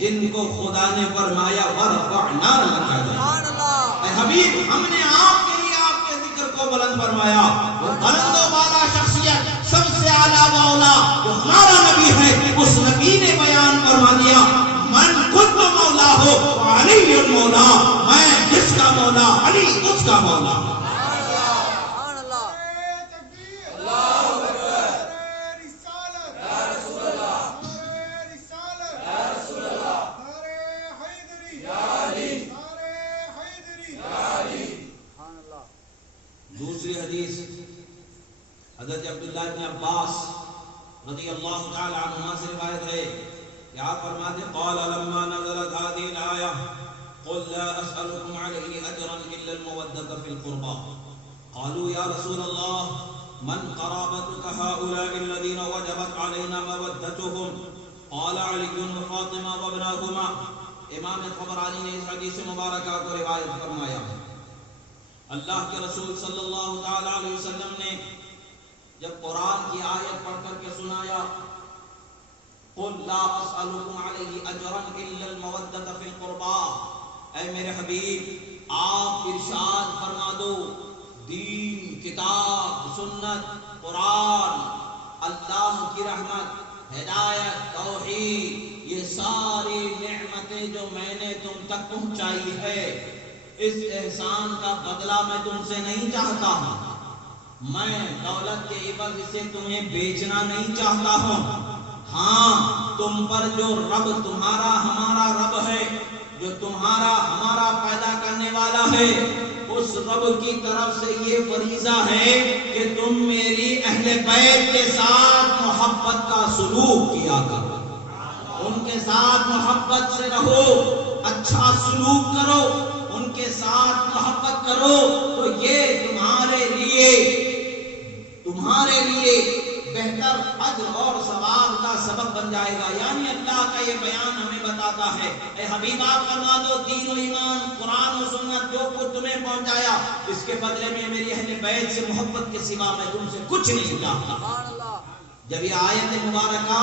جن کو خدا نے فرمایا ورفعنا لک ذکرک، اے حبیب ہم نے آپ کے لیے آپ کے ذکر کو بلند فرمایا۔ وہ بلند و بالا شخصیت سب سے اعلیٰ و اولا جو ہمارا نبی ہے، اس نبی نے بیان فرما دیا من خود مولا ہو علی مولا، میں جس کا مولا علی اس کا مولا۔ دوسری حدیث حضرت عبداللہ بن عباس رضی اللہ تعالی عنہما سے روایت ہے کہ آپ فرماتے قال لما نزلت هذه الآية قل لا أسألكم عليه أجرا إلا المودة في القربى قالوا يا رسول الله من قرابتك هؤلاء الذين وجبت علينا مودتهم قال علي وفاطمة وابناهما۔ امام طبرانی نے اس حدیث مبارکہ کو روایت فرمایا اللہ کے رسول صلی اللہ تعالی علیہ وسلم نے جب قرآن کی آیت پڑھ کر کے سنایا قُلْ لَا أَسْأَلُكُمْ عَلَيْهِ أَجْرًا إِلَّا الْمَوَدَّةَ فِي الْقُرْبَى، اے میرے حبیب آپ ارشاد فرما دو دین، کتاب، سنت، قرآن، اللہ کی رحمت، ہدایت، توحید، یہ ساری نعمتیں جو میں نے تم تک پہنچائی ہے، اس احسان کا بدلہ میں تم سے نہیں چاہتا ہوں، میں دولت کے عوض سے تمہیں بیچنا نہیں چاہتا ہوں، ہاں تم پر جو رب تمہارا ہمارا رب ہے، جو تمہارا ہمارا پیدا کرنے والا ہے، اس رب کی طرف سے یہ فریضہ ہے کہ تم میری اہل بیت کے ساتھ محبت کا سلوک کیا کرو، ان کے ساتھ محبت سے رہو، اچھا سلوک کرو، ان کے ساتھ محبت کرو، تو یہ تمہارے لیے بہتر اجر اور ثواب کا سبب بن جائے گا۔ یعنی اللہ کا یہ بیان ہمیں بتاتا ہے اے حبیب آپ فرما دو دین و ایمان، قرآن و سنت جو کچھ تمہیں پہنچایا، اس کے بدلے میں میری اہل بیت سے محبت کے سوا میں تم سے کچھ نہیں چاہتا۔ جب یہ آیت مبارکہ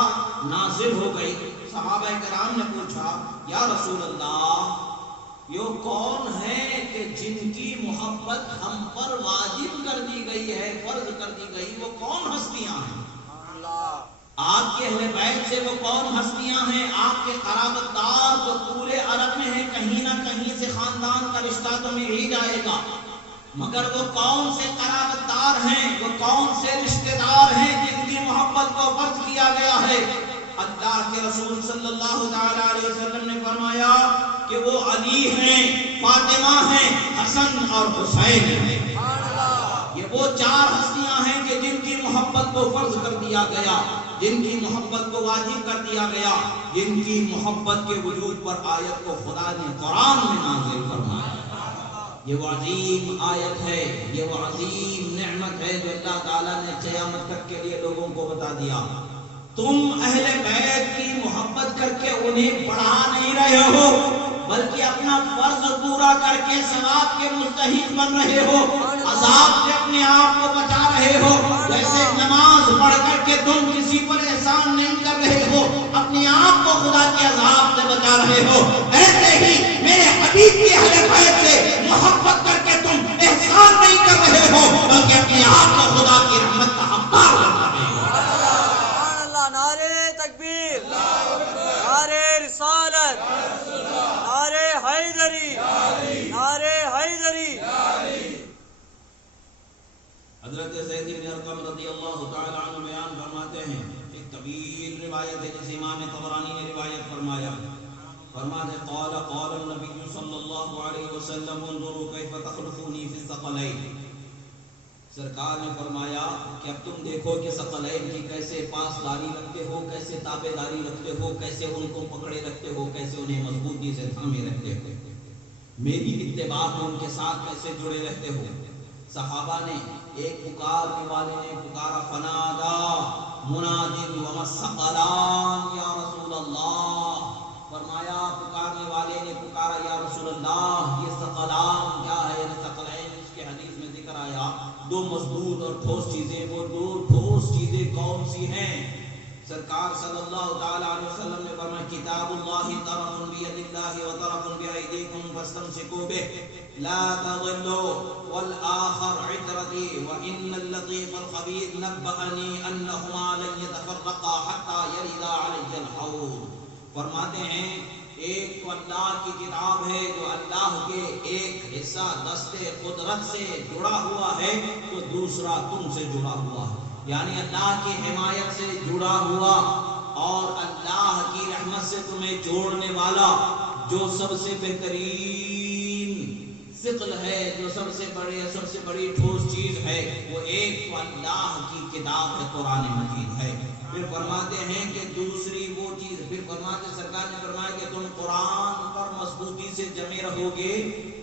نازل ہو گئی، صحابہ کرام نے پوچھا یا رسول اللہ یہ کون ہے کہ جن کی محبت ہم پر واجب کر دی گئی ہے، فرض کر دی گئی، وہ کون ہستیاں ہیں؟ آپ کے اہل بیت سے وہ کون ہستیاں ہیں؟ آپ کے قرابت دار جو پورے عرب میں ہیں، کہیں نہ کہیں سے خاندان کا رشتہ تو مل ہی جائے گا، مگر وہ کون سے قرابت دار ہیں، وہ کون سے رشتہ دار ہیں جن کی محبت کو فرض کیا گیا ہے؟ اللہ کے رسول صلی اللہ تعالی علیہ وسلم نے فرمایا کہ وہ علی ہیں، فاطمہ ہیں، حسن اور حسین ہیں۔ یہ وہ چار ہستیاں ہیں کہ جن کی محبت کو فرض کر دیا گیا، جن کی محبت کو واجب کر دیا گیا، جن کی محبت کے وجود پر آیت کو خدا نے قرآن میں نازل فرمایا۔ یہ وہ عظیم آیت ہے، یہ وہ عظیم نعمت ہے جو اللہ تعالیٰ نے قیامت تک کے لیے لوگوں کو بتا دیا۔ تم اہل بیت کی محبت کر کے انہیں بڑھا نہیں رہے ہو، بلکہ اپنا فرض پورا کر کے ثواب کے مستحق بن رہے ہو، عذاب سے اپنے آپ کو بچا رہے ہو۔ جیسے نماز پڑھ کر کے تم کسی پر احسان نہیں کر رہے ہو، اپنے آپ کو خدا کے عذاب سے بچا رہے ہو، ایسے ہی میرے حبیب کی اہل بیت سے محبت کر کے تم احسان نہیں کر رہے ہو، بلکہ اپنے آپ کو خدا کی رحمت کا حقدار بن رہے ہو۔ نعرے تکبیر، نعرے رسالت، نعرے حیدری، نعرے حیدری۔ حضرت زید بن ارقم رضی اللہ تعالی عنہ بیان فرماتے ہیں، ایک طویل روایت ہے جس امام طبرانی نے روایت فرمایا، فرماتے قال النبی صلی اللہ علیہ وسلم انظروا کیف تخلفونی فی الثقلین۔ سرکار نے فرمایا کہ اب تم دیکھو کہ ثقلین کی کیسے پاسداری رکھتے ہو، کیسے تابع داری رکھتے ہو، کیسے ان کو پکڑے رکھتے ہو، کیسے انہیں مضبوطی سے تھامے رکھتے ہو، میری اتباع میں ان کے ساتھ کیسے جڑے رہتے ہو۔ صحابہ نے ایک پکارنے والے نے پکارا، فنادا منادن وما الثقلان یا رسول اللہ، فرمایا پکارنے والے نے پکارا یا رسول اللہ یہ ثقلان کیا ہے؟ یعنی ثقلین اس کے حدیث میں ذکر آیا دو مضبوط اور ٹھوس چیزیں، وہ دو ٹھوس چیزیں کون سی ہیں؟ سرکار صلی اللہ تعالی علیہ وسلم نے فرمایا کتاب اللہ طرف بید اللہ و طرف بایدیکم فاستمسکوا بہ لا تضلوا والآخر عترتی وان اللطیف الخبیر نبأنی انہما لن یتفرقا حتی یردا علی الحوض۔ فرماتے ہیں ایک تو اللہ کی کتاب ہے جو اللہ کے ایک حصہ دستے قدرت سے جڑا ہوا ہے، تو دوسرا تم سے جڑا ہوا ہے، یعنی اللہ کی حمایت سے جڑا ہوا اور اللہ کی رحمت سے تمہیں جوڑنے والا جو سب سے بہترین ثقل ہے، جو سب سے بڑی ٹھوس چیز ہے، وہ ایک تو اللہ کی کتاب ہے، قرآن مجید ہے۔ پھر فرماتے ہیں کہ دوسری وہ چیز، پھر فرماتے سرکار نے فرمایا کہ تم قرآن پر مضبوطی سے جمے رہو گے،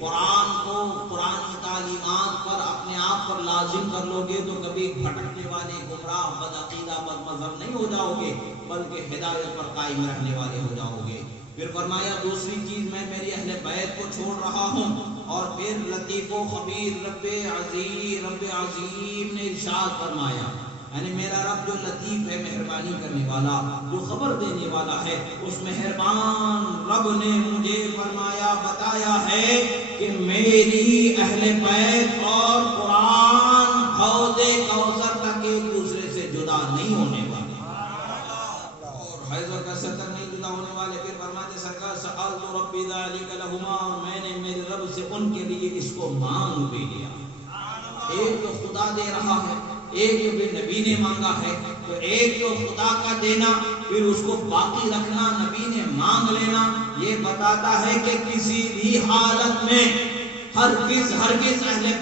قرآن کو قرآن کی تعلیمات پر اپنے آپ پر لازم کر لو گے تو کبھی بھٹکنے والے گمراہ بدعقیدہ بد مذہب نہیں ہو جاؤ گے، بلکہ ہدایت پر قائم رہنے والے ہو جاؤ گے۔ پھر فرمایا دوسری چیز میں میری اہل بیت کو چھوڑ رہا ہوں اور پھر لطیف و خبیر رب عظیم نے ارشاد فرمایا، یعنی میرا رب جو لطیف ہے، مہربانی کرنے والا، جو خبر دینے والا ہے، اس مہربان رب نے مجھے فرمایا، بتایا ہے کہ میری اہل بیت اور قرآن حوض کوثر تک ایک دوسرے سے جدا نہیں ہونے والے، اور حیض و کثرت تک نہیں جدا ہونے والے۔ پھر فرماتے سرکار سألت ربی ذلک لہما، میں نے میرے رب سے ان کے لیے اس کو مانگ بھی لیا۔ ایک تو خدا دے رہا ہے، ایک جو بھی نبی نے مانگا ہے، تو ایک جو خدا کا دینا پھر اس کو باقی رکھنا، نبی نے مانگ لینا، یہ بتاتا ہے کہ کسی بھی حالت میں ہرگز اہل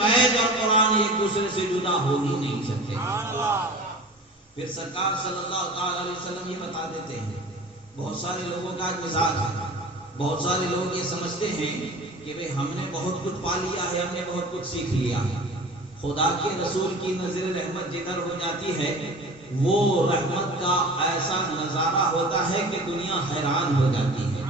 بیت اور قرآن ایک دوسرے سے جدا ہو ہی نہیں سکتے۔ پھر سرکار صلی اللہ تعالی علیہ وسلم یہ بتا دیتے ہیں، بہت سارے لوگوں کا مزاج ہے، بہت سارے لوگ یہ سمجھتے ہیں کہ بھئی ہم نے بہت کچھ پا لیا ہے، ہم نے بہت کچھ سیکھ لیا ہے۔ خدا کے رسول کی نظر رحمت جدھر ہو جاتی ہے، وہ رحمت کا ایسا نظارہ ہوتا ہے کہ دنیا حیران ہو جاتی ہے۔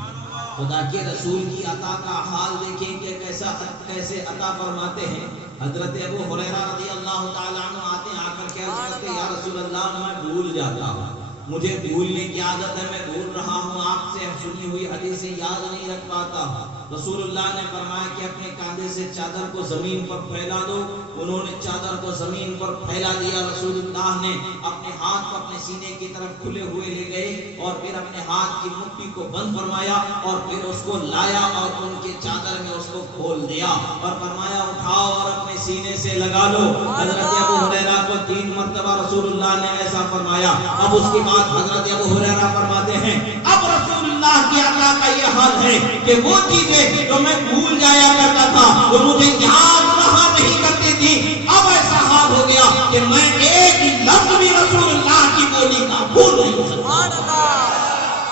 خدا کے رسول کی عطا کا حال دیکھیں کہ کیسے عطا فرماتے ہیں۔ حضرت ابو ہریرہ رضی اللہ تعالیٰ عنہ آتے ہیں، آ کر کے عرض کرتے ہیں، یا رسول اللہ میں بھول جاتا ہوں، مجھے بھولنے کی عادت ہے، میں بھول رہا ہوں، آپ سے سنی ہوئی حدیثیں یاد نہیں رکھ پاتا۔ رسول اللہ نے فرمایا کہ اپنے کاندھے سے چادر کو زمین پر پھیلا دو۔ انہوں نے چادر کو زمین پر پھیلا دیا۔ رسول اللہ نے اپنے ہاتھ کو اپنے سینے کی طرف کھلے ہوئے لے گئے اور پھر اپنے ہاتھ کی مٹھی کو بند فرمایا اور پھر اس کو لایا اور ان کے چادر میں اس کو کھول دیا اور فرمایا اٹھاؤ اور اپنے سینے سے لگا لو۔ حضرت ابو ہریرہ کو 3 مرتبہ رسول اللہ نے ایسا فرمایا۔ اب اس کے بعد حضرت ابو ہریرہ فرماتے ہیں، اب رسول اللہ کی عطا کا یہ حال ہے کہ وہ چیزیں جو میں بھول جایا کرتا تھا، وہ مجھے یاد رہا نہیں کرتی تھی، اب ایسا حال ہو گیا کہ میں ایک لفظ بھی رسول اللہ کی بولی کا بھول نہیں سکتا۔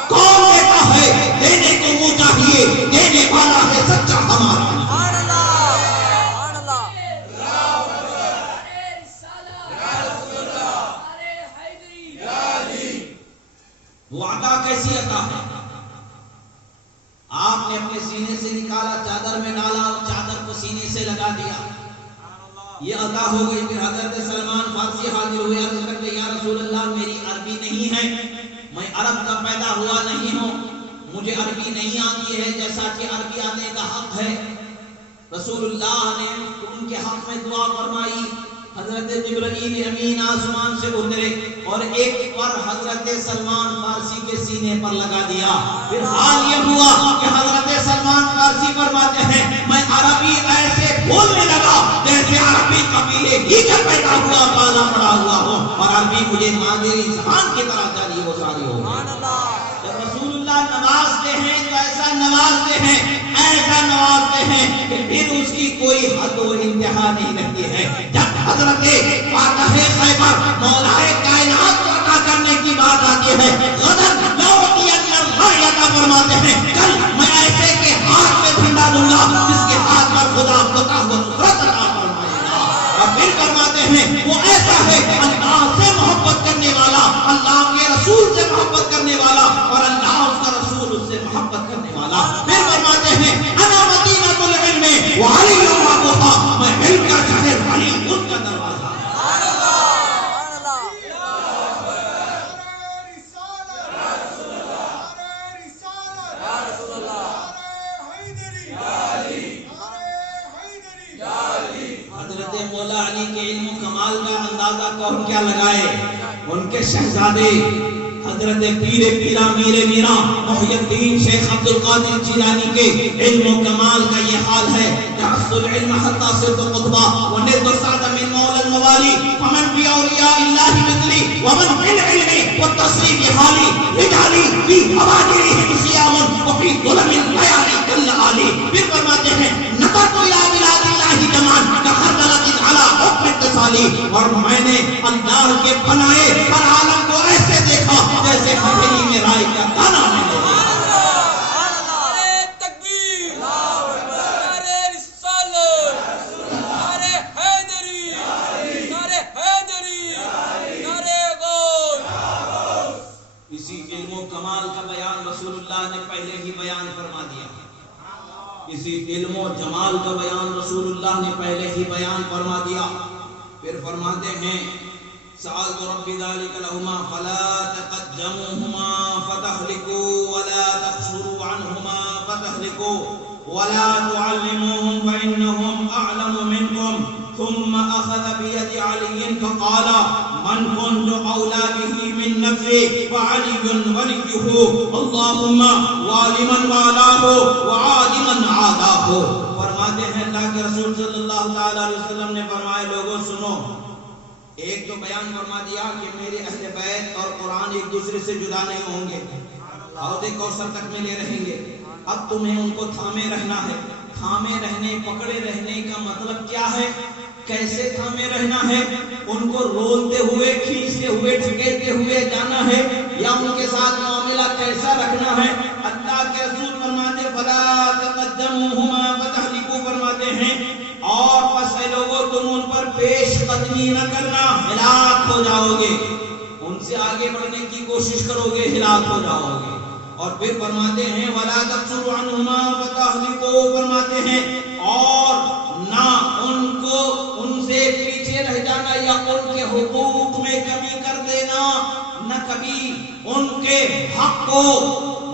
کون دیتا ہے؟ دینے کو منہ چاہیے، دینے والا ہے سچا ہمارا۔ وہ عطا کیسی عطا ہے؟ آپ نے اپنے سینے سے نکالا، چادر میں ڈالا اور چادر کو سینے سے لگا دیا، یہ عطا ہو گئی۔ پھر حضرت سلمان فارسی حاضر ہوئے، عرض کرتے یا رسول اللہ میری عربی نہیں ہے، میں عرب کا پیدا ہوا نہیں ہوں، مجھے عربی نہیں آتی ہے جیسا کہ عربی آنے کا حق ہے۔ رسول اللہ نے ان کے حق میں دعا فرمائی۔ حضرت جبرائیل امین آسمان سے اترے اور ایک پر حضرت سلمان فارسی کے سینے پر لگا دیا۔ پھر حال یہ ہوا کہ حضرت سلمان فارسی فرماتے ہیں میں عربی ایسے بولنے لگا جیسے عربی قبیلے ہی کا پیدا ہوا پالا پڑا ہوا ہو، اور عربی مجھے مادری زبان کی طرح جاری ہو ساری ہو۔ جب رسول اللہ نوازتے ہیں تو ایسا نوازتے ہیں، ایسا نوازتے ہیں کہ پھر اس کی کوئی حد و انتہا نہیں رہتی ہے۔ جب حضرت فاتح خیبر مولا کائنات کو عطا کرنے کی بات آتی ہے، غدر لوٹی اللہ عطا فرماتے ہیں، کل میں ایسے کے ہاتھ میں جھنڈا دوں گا جس کے ہاتھ پر خدا فتح و نصرت عطا فرمائے گا۔ اور پھر فرماتے ہیں وہ ایسا ہے اللہ سے محبت کرنے والا، اللہ کے رسول سے محبت کرنے والا، اور اللہ اس کا رسول اس سے محبت کرنے والا۔ پھر فرماتے ہیں انا مدینۃ العلم وعلی بابها، میں علم کا شہر علی ان کا دروازہ۔ حضرت مولا علی کے علم و کمال کا اندازہ کون کیا لگائے؟ ان کے شہزادے حضرت پیرا میر میرا محی الدین شیخ عبد القادر جیلانی کے علم و کمال کا یہ حال ہے کہ حصل العلم حتی صرف قطبہ ونرد سعد من مولا الموالی فمن بی اولیاء اللہ مثلی ومن فی العلم والتصریف حالی رجالی بی حواجرہم خیام وفی ظلم اللیالی کل عالی۔ پھر فرماتے ہیں نقط یا بلاد اللہ جمان کہر دلت علی حکم اتصالی، اور میں نے اللہ کے بنائے ہر عالم کو ایسے دیکھا جیسے ہتھیلی میں رائی کا دانا میں نے دیکھا۔ اسی علم و کمال کا بیان رسول اللہ نے پہلے ہی بیان فرما دیا۔ اسی علم و جمال کا بیان رسول اللہ نے پہلے ہی بیان فرما دیا. پھر فرماتے ہیں سألت رب ذلك لهما فلا تقدموهما فتهلكوا ولا تقصروا عنهما فتهلكوا ولا تعلموهم فإنهم أعلم منكم. ثم أخذ بيد علي فقال من كنت أولى به من نفسي فعلي وليه اللهم وال من والاه وعاد من عاداه. فرماتے ہیں اللہ کے رسول صلی اللہ تعالی علیہ وسلم نے فرمایا لوگوں سنو. ایک تو بیان فرما دیا کہ میرے اہل بیت اور قرآن ایک دوسرے سے جدا نہیں ہوں گے, حوض کوثر تک ملے رہیں گے. اب تمہیں ان کو تھامے رہنا ہے. تھامے رہنے, پکڑے رہنے کا مطلب کیا ہے؟ کیسے تھامے رہنا ہے؟ ان کو رولتے ہوئے, کھینچتے ہوئے, ٹھکیلتے ہوئے جانا ہے یا ان کے ساتھ معاملہ کیسا رکھنا ہے؟ اللہ کے رسول فرماتے فلا تقدموهما فتهلكوا, فرماتے ہیں اور پس اے لوگوں تم ان پر پیش قدمی نہ کرنا, ہلاک ہو جاؤ گے. ان سے آگے بڑھنے کی کوشش کرو گے, ہلاک ہو جاؤ گے. اور پھر فرماتے ہیں وَلَا تَقْصُرُوا عَنْهُمَا فَتَهْلِكُوا, فرماتے ہیں اور نہ ان کو ان سے پیچھے رہ جانا یا ان کے حقوق میں کمی کر دینا, نہ کبھی ان کے حق کو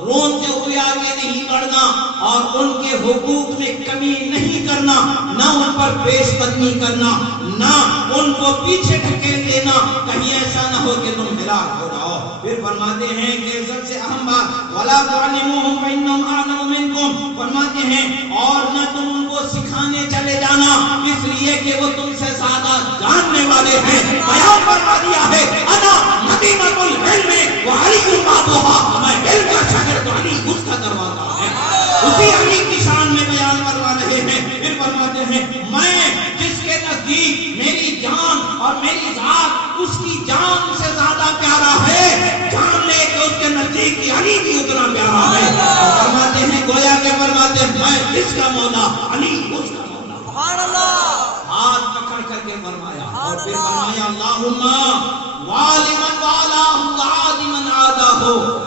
رونتے ہوئے آگے نہیں بڑھنا اور ان کے حقوق میں کمی نہیں کرنا, نہ ان پر پیش قدمی کرنا, نہ ان کو پیچھے ڈھکیل دینا, کہیں ایسا نہ ہو کہ تم ہلاک ہو جاؤ. پھر فرماتے ہیں کہ سب سے اہم بات وَلَا تُعَلِّمُوهُمْ فَإِنَّهُمْ أَعْلَمُ مِنْكُمْ, فرماتے ہیں اور نہ تم ان کو سکھانے چلے جانا اس لیے کہ وہ تم سے زیادہ جاننے والے ہیں. بیان فرما دیا ہے انا مدینۃ العلم وعلی بابها, میں علم کا شاگرد علی اس کا دروازہ ہے. اسی علی کی شان میں بیان کروا رہے ہیں. پھر فرماتے ہیں میں جس کے نزدیک میری جان اور میری ذات اس کی جان سے زیادہ پیارا ہے, جان لے کہ اس کے نزدیک کی علی بھی اتنا پیارا ہے. فرماتے ہیں گویا کہ فرماتے ہیں میں جس کا مولا علی اس کا مولا. سبحان اللہ. ہاتھ پکڑ کر کے فرمایا اور پھر فرمایا اللہم والی من والاه وعاد من عاداه,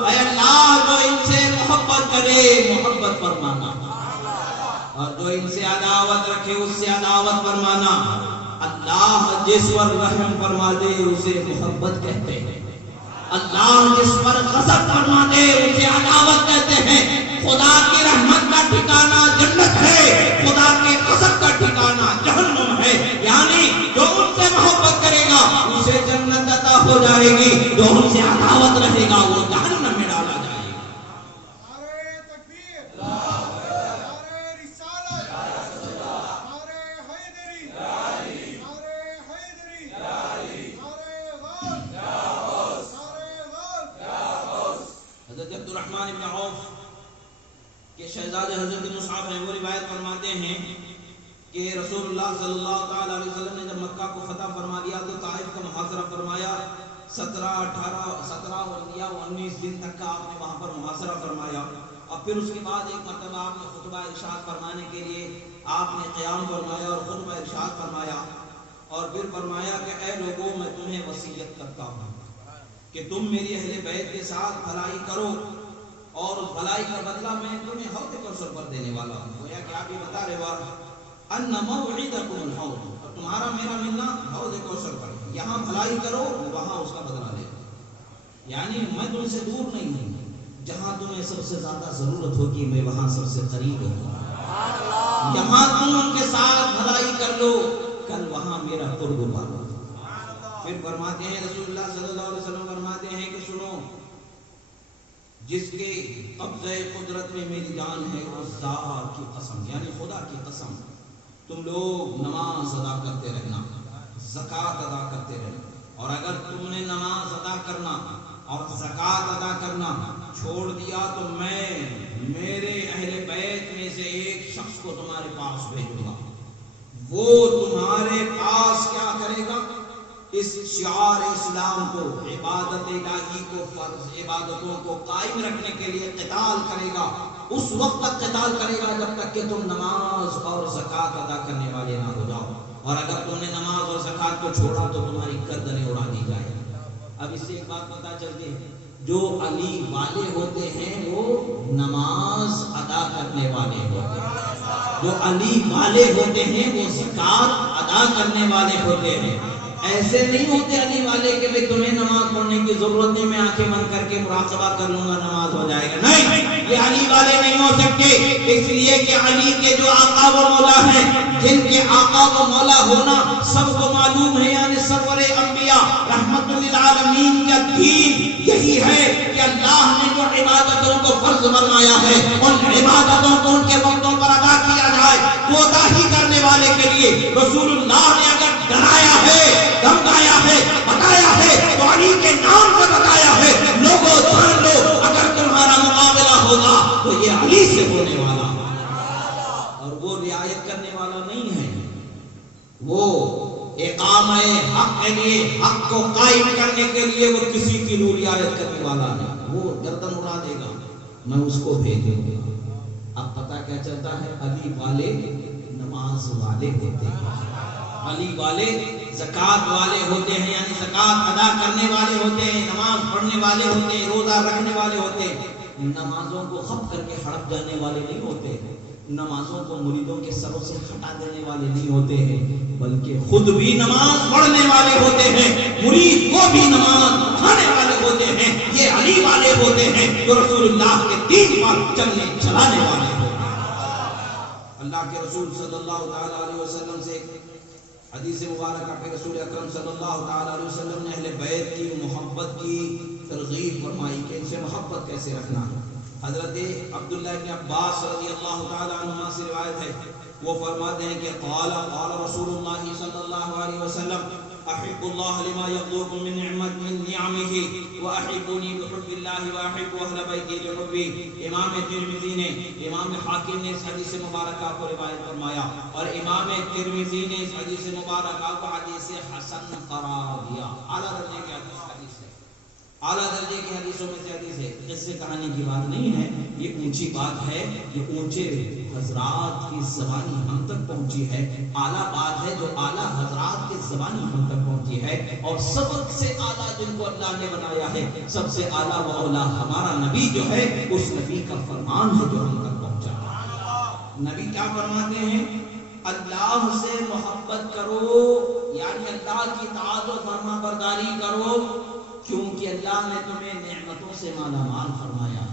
اے اللہ جو ان سے محبت کرے محبت فرمانا اور جو ان سے عداوت رکھے اس سے عداوت فرمانا. اللہ جس پر رحم فرما دے اسے محبت کہتے ہیں, اللہ جس پر غضب فرما دے اسے عداوت کہتے ہیں. خدا کی رحمت کا ٹھکانہ جنت ہے, خدا کے غضب کا ٹھکانہ جہنم ہے. یعنی جو ان سے محبت کرے گا اسے جنت عطا ہو جائے گی, جو ان سے عداوت رہے گا وہ جہنم میں ڈالا جائے گا. نعرہ تکبیر, نعرہ رسالت, نعرہ حیدری, نعرہ حیدری, نعرہ غوث, نعرہ غوث. حضرت عبد الرحمن بن عوف کے شہزادے حضرت مصعب ہیں, وہ روایت فرماتے ہیں کہ رسول اللہ صلی اللہ تعالی علیہ وسلم نے جب مکہ کو فتح فرما لیا تو طائف کا محاصرہ فرمایا. 17 یا 19 دن تک کا آپ نے وہاں پر محاصرہ فرمایا. اور پھر اس کے بعد ایک مرتبہ آپ نے خطبہ ارشاد فرمانے کے لیے آپ نے قیام فرمایا اور خطبہ ارشاد فرمایا اور پھر فرمایا کہ اے لوگوں میں تمہیں وصیت کرتا ہوں کہ تم میری اہل بیت کے ساتھ بھلائی کرو اور اس بھلائی کا بدلہ میں تمہیں حوض کوثر پر دینے والا ہوں. گویا کہ آپ یہ بتا رہے ہو ان موعدکم الحوض, اور تمہارا میرا ملنا حوض کوثر پر, یہاں بھلائی کرو وہاں اس کا بدلہ لے. یعنی میں تم سے دور نہیں ہوں, جہاں تمہیں سب سے زیادہ ضرورت ہوگی میں وہاں سب سے قریب ہوں. یہاں تم ان کے ساتھ بھلائی کر لو, کل وہاں میرا قرب پالو. پھر فرماتے ہیں رسول اللہ صلی اللہ علیہ وسلم فرماتے ہیں کہ سنو, جس کے قبضہ قدرت میں میری جان ہے اس ذات کی قسم, یعنی خدا کی قسم, تم لوگ نماز ادا کرتے رہنا, زکوٰۃ ادا کرتے رہنا, اور اگر تم نے نماز ادا کرنا اور زکوٰۃ ادا کرنا چھوڑ دیا تو میں میرے اہل بیت میں سے ایک شخص کو تمہارے پاس بھیجوں گا. وہ تمہارے پاس کیا کرے گا؟ اس شعار اسلام کو, عبادت الہی کو, فرض عبادتوں کو قائم رکھنے کے لیے قتال کرے گا. اس وقت تک قتال کرے گا جب تک کہ تم نماز اور زکوٰۃ ادا کرنے والے نہ ہو جاؤ, اور اگر تم نے نماز اور زکوٰۃ کو چھوڑا تو تمہاری گردنیں اڑا دی جائے. اب اس سے ایک بات پتہ چلتی ہے, جو علی والے ہوتے ہیں وہ نماز ادا کرنے والے ہوتے ہیں، جو علی والے ہوتے ہیں وہ زکوٰۃ ادا کرنے والے ہوتے ہیں۔ ایسے نہیں ہوتے علی والے کہ بھئی تمہیں نماز پڑھنے کی ضرورت نہیں، میں آنکھیں بند کر کے مراقبہ کر لوں گا نماز ہو جائے گا، نہیں، یہ علی والے نہیں ہو سکتے، اس لیے کہ علی کے جو آقا و مولا ہیں، جن کے آقا و مولا ہونا سب کو معلوم ہے، یعنی سرور انبیاء رحمت للعالمین کا دین یہی ہے کہ اللہ نے جو عبادتوں کو فرض فرمایا ہے ان عبادتوں کو ان کے وقتوں پر ادا کیا جائے، کوتاہی کرنے والے کے لیے رسول اللہ نے اگر ڈرایا ہے، دھمکایا ہے، بتایا ہے تو علی کے نام پر بتایا ہے، لوگوں جان لو اگر تمہارا مقابلہ ہوگا تو یہ علی سے ہونے والا اور وہ رعایت کرنے والا نہیں ہے، وہ اقامہ حق کے لیے، حق کو قائم کرنے کے لیے وہ کسی کی رعایت کرنے والا نہیں، وہ گردن اڑا دے گا، میں اس کو بھیج دوں گا۔ اب پتہ کیا چلتا ہے، علی والے نماز والے ہوتے ہیں، علی والے زکوٰۃ والے ہوتے ہیں، یعنی زکوٰۃ ادا کرنے والے ہوتے ہیں، نماز پڑھنے والے ہوتے ہیں، روزہ رکھنے والے ہوتے ہیں، نمازوں کو خط کر کے ہڑپ جانے والے نہیں ہوتے، نمازوں کو مریدوں کے سروں سے ہٹا دینے والے نہیں ہوتے ہیں، بلکہ خود بھی نماز پڑھنے والے ہوتے ہیں، مرید کو بھی نماز پڑھانے والے ہوتے ہیں، یہ علی والے ہوتے ہیں جو رسول اللہ کے دین پر چلنے چلانے والے ہوتے ہیں۔ اللہ کے رسول صلی اللہ تعالیٰ علیہ وسلم سے حدیث مبارکہ پہ رسول اکرم صلی اللہ تعالیٰ علیہ وسلم نے اہل بیت کی محبت کی ترغیب فرمائی کہ ان سے محبت کیسے رکھنا ہے۔ حضرت عبداللہ بن عباس رضی اللہ تعالیٰ عنہما سے روایت ہے، وہ فرماتے ہیں کہ قال رسول اللہ صلی اللہ علیہ وسلم احب اللہ لما یغدوکم من نعمہ واحبونی بحب اللہ واحب اہل بیتی بحبی۔ امام ترمذی نے، امام حاکم نے اس حدیث مبارکہ کو روایت فرمایا اور امام ترمذی نے اس حدیث مبارکہ کو حدیث حسن قرار دیا۔ اعلیٰ درجے کی حدیث ہے، اعلیٰ درجے کی حدیثوں میں سے حدیث ہے، قصے کہانی کی بات نہیں ہے، یہ اونچی بات ہے، یہ اونچے حضرات کی زبانی ہم تک پہنچی ہے، اعلیٰ بات ہے جو اعلیٰ حضرات کی زبانی ہم تک پہنچی ہے، اور سب سے اعلیٰ جن کو اللہ نے بنایا ہے، سب سے اعلیٰ و اولیٰ ہمارا نبی جو ہے، اس نبی کا فرمان ہے جو ہم تک پہنچا۔ نبی کیا فرماتے ہیں؟ اللہ سے محبت کرو، یعنی اللہ کی اطاعت و فرما برداری کرو، کیونکہ اللہ نے تمہیں نعمتوں سے مالا مال فرمایا۔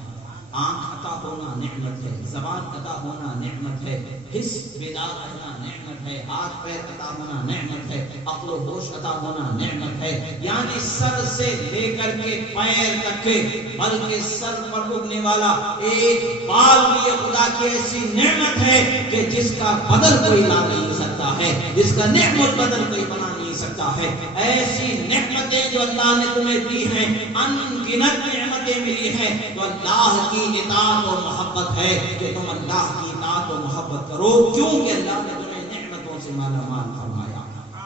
آنکھ عطا ہونا نعمت ہے، زبان عطا ہونا نعمت ہے، حس بیدار رہنا نعمت ہے، ہاتھ پیر عطا ہونا نعمت ہے، عقل و ہوش عطا ہونا نعمت ہے، یعنی سر سے لے کر کے پیر تک کے، بلکہ سر پر اگنے والا ایک بال بھی خدا کی ایسی نعمت ہے کہ جس کا بدل کوئی لا نہیں سکتا ہے، جس کا نعم البدل کوئی بنا نہیں سکتا ہے۔ ایسی نعمتیں جو اللہ نے تمہیں دی ہیں، ان گنت نعمتیں ملی ہیں، تو اللہ کی اطاعت و محبت ہے کہ تم اللہ کی اطاعت و محبت کرو، کیونکہ اللہ نے تمہیں نعمتوں سے مالا مال فرمایا۔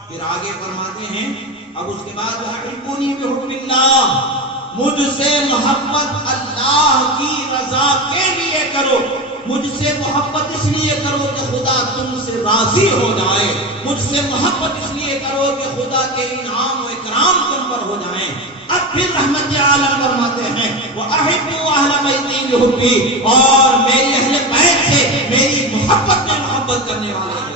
پھر آگے فرماتے ہیں، اب اس کے بعد احبونی بحب اللہ، مجھ سے محبت اللہ کی رضا کے لیے کرو، مجھ سے محبت اس لیے کرو کہ خدا تم سے راضی ہو جائے، مجھ سے محبت اس لیے کرو کہ خدا کے انعام و اکرام تم پر ہو جائیں۔ اب پھر رحمت عالم فرماتے ہیں وَأَحِبُّوا أَهْلَ بَيْتِي بِحُبِّي، اور میری اہل بیت سے میری محبت میں محبت کرنے والے ہیں،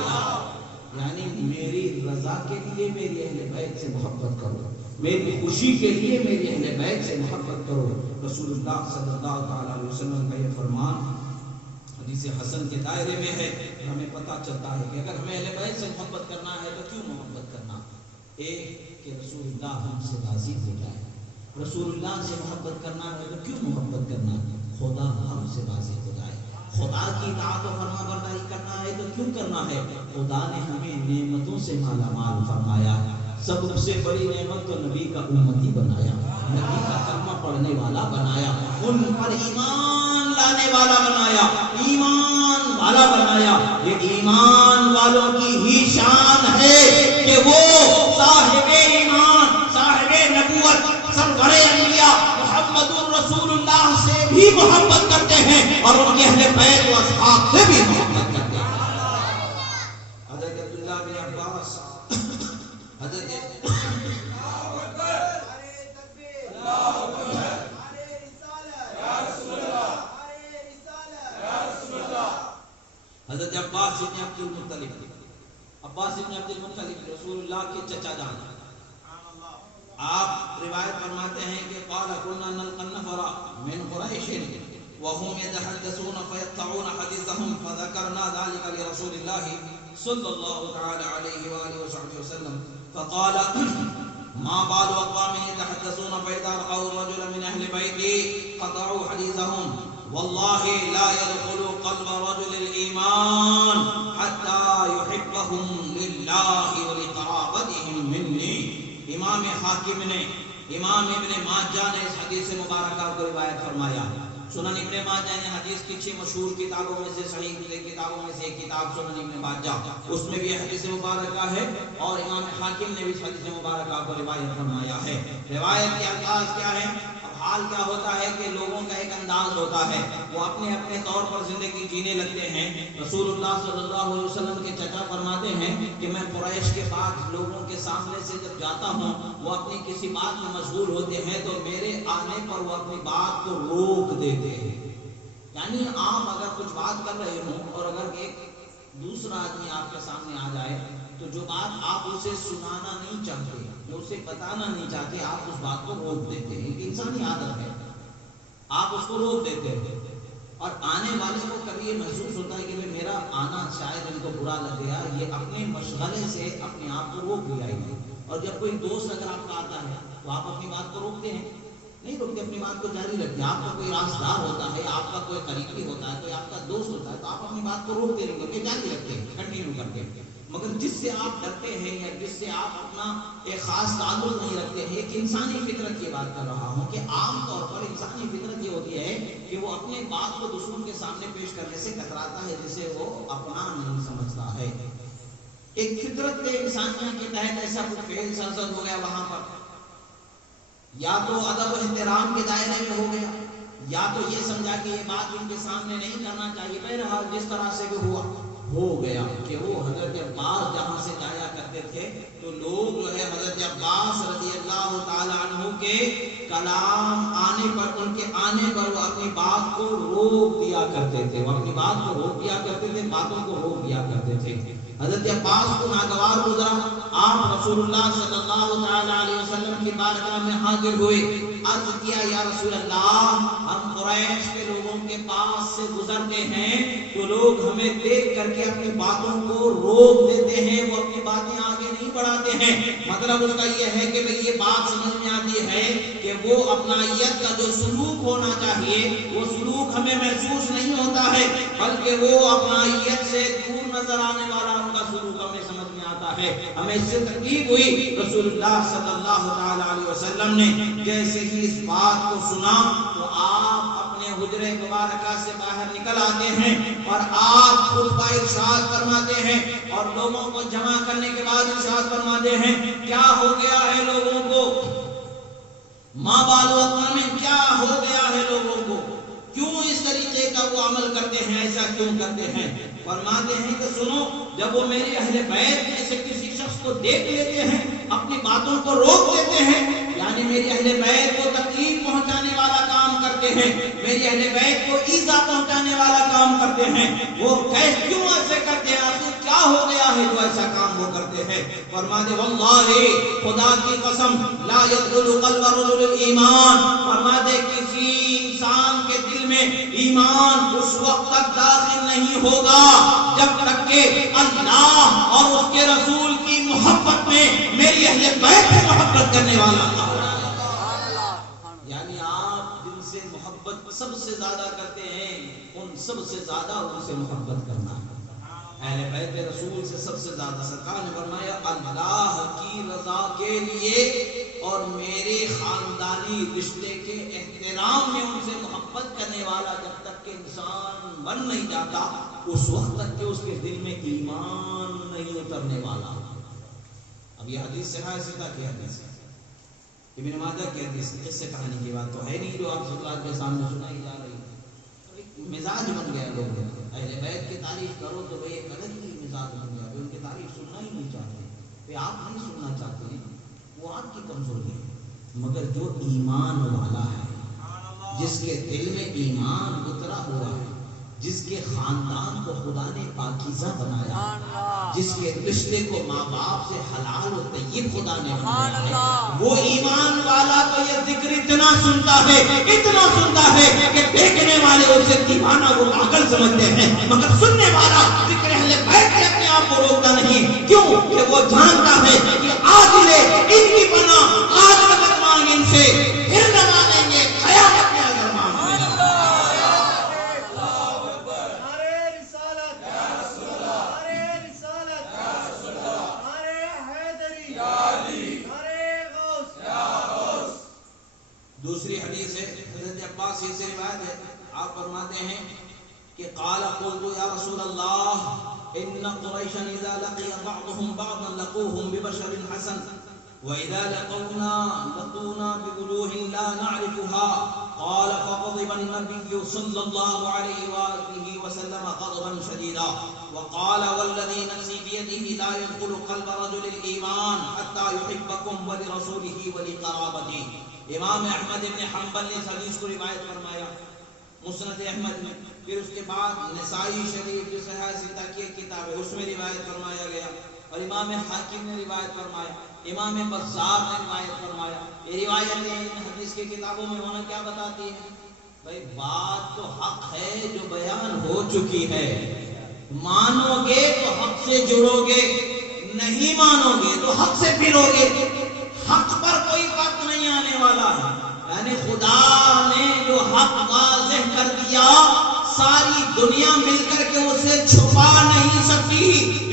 یعنی میری رضا کے لیے میری اہل بیت سے محبت کرو، میری خوشی کے لیے میری اہل بیت سے محبت کرو۔ رسول اللہ صلی اللہ تعالیٰ علیہ وسلم کا یہ فرمان حدیث حسن کے دائرے میں ہے، ہمیں پتہ چلتا ہے کہ اگر ہمیں اہل بیت سے محبت کرنا ہے تو کیوں محبت کرنا؟ ایک کہ رسول اللہ ہم سے راضی ہو جائے، رسول اللہ سے محبت کرنا ہے تو کیوں محبت کرنا؟ خدا ہم سے راضی ہو جائے، خدا کی اطاعت و فرما برداری کرنا ہے تو کیوں کرنا ہے؟ خدا نے ہمیں نعمتوں سے مالا مال فرمایا، سب سے بڑی نعمت تو نبی کا امتی بنایا، نبی کا کلمہ پڑھنے والا بنایا، ان پر ایمان لانے والا بنایا، ایمان والا بنایا۔ یہ ایمان والوں کی ہی شان ہے کہ وہ صاحب ایمان، صاحب نبوت، سرور انبیاء محمد رسول اللہ سے بھی محبت کرتے ہیں اور ان کے اہل بیت و اصحاب سے بھی محبت کرتے ہیں۔ حضرت عبداللہ بن عباس، حضرت عباس ابن عبد المطلب، عباس ابن عبد المطلب رسول اللہ کے چچا جان، آپ روایت فرماتے ہیں کہ قال كنا نلقى النفر من قريش وهم يتحدثون فيقطعون حديثهم فذكرنا ذلك لرسول الله صلى الله تعالى عليه وآله وصحبه وسلم فقال ما بال أقوام يتحدثون فإذا رأوا رجلا من أهل بيتي قطعوا حديثهم والله لا يدخل قلب رجل الإيمان حتى يحبهم لله ولقرابتهم مني. امام حاکم نے، امام ابن ماجہ نے اس حدیث مبارکہ کو روایت فرمایا. سنن ابن ماجہ نے حدیث کی 6 مشہور کتابوں میں سے، صحیح کتابوں میں سے ایک کتاب سنن ابن ماجہ، اس میں بھی حدیث مبارکہ ہے، اور امام حاکم نے بھی اس حدیث مبارکہ کو روایت فرمایا ہے. روایت کے الفاظ کیا ہے؟ حال کیا ہوتا ہے کہ لوگوں کا ایک انداز ہوتا ہے، وہ اپنے اپنے طور پر زندگی جینے لگتے ہیں. رسول اللہ صلی اللہ علیہ وسلم کے چچا فرماتے ہیں کہ میں قریش کے بعد لوگوں کے سامنے سے جب جاتا ہوں، وہ اپنی کسی بات میں مشغول ہوتے ہیں تو میرے آنے پر وہ اپنی بات کو روک دیتے ہیں. یعنی آپ اگر کچھ بات کر رہے ہوں اور اگر ایک دوسرا آدمی آپ کے سامنے آ جائے تو جو بات آپ اسے سنانا نہیں چاہتے، جو اسے بتانا نہیں چاہتے، آپ اس بات کو روک دیتے ہیں. ایک انسانی عادت ہے، آپ اس کو روک دیتے ہیں. اور آنے والے کو کبھی یہ محسوس ہوتا ہے کہ میرا آنا شاید ان کو برا لگ گیا، یہ اپنے مشغلے سے اپنے آپ کو روک لیا ہے. اور جب کوئی دوست اگر آپ کا آتا ہے تو آپ اپنی بات کو روکتے ہیں؟ نہیں روکتے، اپنی بات کو جاری رکھتے ہیں. آپ کا کوئی رازدار ہوتا ہے، آپ کا کوئی قریبی ہوتا ہے، کوئی آپ کا دوست ہوتا ہے، تو آپ اپنی بات کو روکتے نہیں کرتے، جاری رکھتے ہیں، کنٹینیو کرتے ہیں. مگر جس سے آپ ڈرتے ہیں یا جس سے آپ اپنا ایک خاص تعلق نہیں رکھتے ہیں، ایک انسانی فطرت کی بات کر رہا ہوں کہ عام طور پر انسانی فطرت یہ ہوتی ہے کہ وہ اپنے بات کو دوسروں کے سامنے پیش کرنے سے کتراتا ہے، جسے وہ اپنا نہیں سمجھتا ہے. ایک فطرت انسانیہ کے تحت ایسا کچھ فعل سرزد ہو گیا وہاں پر، یا تو ادب و احترام کے دائرے میں ہو گیا، یا تو یہ سمجھا کہ یہ بات ان کے سامنے نہیں کرنا چاہیے. بہرحال جس طرح سے بھی ہوا ہو گیا کہ وہ حضرت عباس جہاں سے جایا کرتے تھے تو لوگ جو ہے حضرت عباس رضی اللہ تعالی عنہ کے کلام آنے پر، ان کے آنے پر وہ اپنی بات کو روک دیا کرتے تھے، وہ اپنی بات کو روک دیا کرتے تھے، باتوں کو روک دیا کرتے تھے. حضرت عباس کو ناگوار گزرا، آپ رسول اللہ صلی اللہ تعالی علیہ وسلم کی بارگاہ میں حاضر ہوئے، عرض کیا یا رسول اللہ، ہم قریش کے لوگوں کے پاس سے گزرتے ہیں تو لوگ ہمیں دیکھ کر کے اپنی باتوں کو روک دیتے ہیں، وہ اپنی باتیں آگے نہیں بڑھاتے ہیں. مطلب اس کا یہ ہے کہ یہ بات سمجھ میں آتی ہے کہ وہ اپنائیت کا جو سلوک ہونا چاہیے وہ سلوک ہمیں محسوس نہیں ہوتا ہے، بلکہ وہ اپنائیت سے دور نظر آنے والا ان کا سلوک ہمیں سمجھ میں آتا ہے. ہمیں اس سے تکلیف ہوئی. رسول اللہ صلی اللہ تعالی علیہ وسلم نے جیسے ہی اس بات کو سنا تو آپ اپنے حجرے مبارکہ سے باہر نکل آتے ہیں اور آپ خطبہ ارشاد فرماتے ہیں اور لوگوں کو جمع کرنے کے بعد ارشاد فرماتے ہیں کیا ہو گیا ہے لوگوں کو، ماں بالو اقوام میں کیا ہو گیا ہے لوگوں کو، کیوں اس طریقے کا وہ عمل کرتے ہیں، ایسا کیوں کرتے ہیں. فرماتے ہیں کہ سنو، جب وہ میرے اہل بیت میں سے کسی شخص کو دیکھ لیتے ہیں، اپنی باتوں کو روک دیتے ہیں، یعنی میری اہل بیت کو تکلیف پہنچانے والا کام کرتے ہیں، میری اہل بیت کو ایذا پہنچانے والا کام کرتے ہیں، وہ کیوں ایسے کرتے ہیں، آخر کیا ہو گیا ہے جو ایسا کام وہ کرتے ہیں. فرماتے واللہ خدا کی قسم لا يدخل قلب رجل ایمان، فرماتے کسی انسان کے دل میں ایمان اس وقت تک داخل نہیں ہوگا جب تک کہ اللہ اور اس کے رسول کی محبت میں میری اہل بیت سے محبت کرنے والا تھا. یعنی آپ جن سے محبت سب سے زیادہ کرتے ہیں ان سب سے زیادہ ان سے محبت کرنا. اہل بیت رسول سے سب سے زیادہ سرکار نے فرمایا اللہ کی رضا کے لیے اور میرے خاندانی رشتے کے احترام میں ان سے محبت کرنے والا جب تک کہ انسان بن نہیں جاتا اس وقت تک کہ اس کے دل میں ایمان نہیں اترنے والا. اب یہ حدیث سے حدیث ہے، ابن ماجہ کی حدیث ہے، اس سے کہانی کی بات تو ہے نہیں جو آپ سلطان کے سامنے سنائی جا رہی ہے. ایک مزاج بن گیا لوگ اہل بیت کی تعریف کرو تو بھئی ایک الگ ہی مزاج بن گیا، ان کی تعریف سننا ہی نہیں چاہتے، کہ آپ نہیں سننا چاہتے، وہ آپ کی کمزوری ہے. مگر جو ایمان والا ہے، جس کے دل میں ایمان اترا ہوا ہے، جس کے خاندان کو خدا نے پاکیزہ بنایا، جس کے رشتے کو ماں باپ سے حلال و طیب خدا نے بنایا ہے، وہ ایمان والا تو یہ ذکر اتنا سنتا ہے کہ دیکھنے والے اسے دیوانہ وہ پاگل سمجھتے ہیں، مگر سننے والا ذکر اہل بیت سے اپنے آپ کو روکتا نہیں، کیوں کہ وہ جانتا ہے کہ آج لے ان کی پناہ، آج مدد مانگ ان سے، پھر نہ مانیں گے قیامت میں اگر مانگیں گے۔ دوسری حدیث ہے حضرت عباس سے روایت ہے، آپ فرماتے ہیں کہ قال قلت یا رسول اللہ ان قریشا اذا لقي بعضهم بعضا لقوهم ببشر حسن واذا لقونا بوجوه لا نعرفها قال فغضب النبي صلى الله عليه واله وسلم غضبا شديدا وقال والذي نفسي بيده لا يدخل قلب رجل الايمان حتى يحبكم ولرسوله ولقرابته۔ امام احمد ابن حنبل نے اس حدیث کو روایت فرمایا مسند احمد میں، پھر اس کے بعد نسائی شریف جو صحیح ستہ کی ایک کتاب ہے اس میں روایت فرمایا گیا، اور امام حاکم نے روایت فرمایا، امام بزار نے روایت فرمایا۔ یہ روایتیں ان حدیث کی کتابوں میں ہونا کیا بتاتی ہے؟ بھائی بات تو حق ہے جو بیان ہو چکی ہے، مانو گے تو حق سے جڑو گے، نہیں مانو گے تو حق سے پھرو گے، حق پر کوئی فرق نہیں آنے والا ہے۔ یعنی خدا نے جو حق واضح کر دیا ساری دنیا مل کر کے اسے چھپا نہیں سکتی،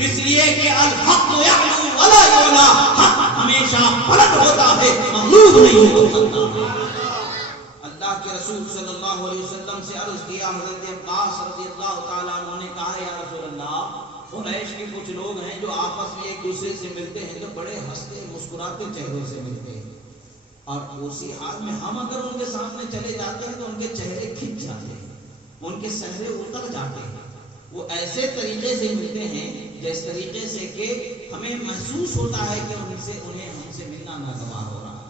اس لیے کہ الحق یعلو ولا یعلا، حق ہمیشہ بلند ہوتا ہے، مغلوب نہیں ہو سکتا۔ اللہ کے رسول صلی اللہ علیہ وسلم سے عرض کیا، حضرت عباس رضی اللہ تعالیٰ عنہ نے کہا یا رسول اللہ قریش کے کچھ لوگ ہیں جو آپس میں ایک دوسرے سے ملتے ہیں تو بڑے ہنستے مسکراتے چہروں سے ملتے ہیں، اور اسی حال میں ہم اگر ان کے سامنے چلے جاتے ہیں تو ان کے چہرے کھنچ جاتے ہیں، ان کے چہرے اتر جاتے ہیں، وہ ایسے طریقے سے ملتے ہیں جس طریقے سے کہ ہمیں محسوس ہوتا ہے کہ انہیں ہم سے ملنا ناگوار ہو رہا۔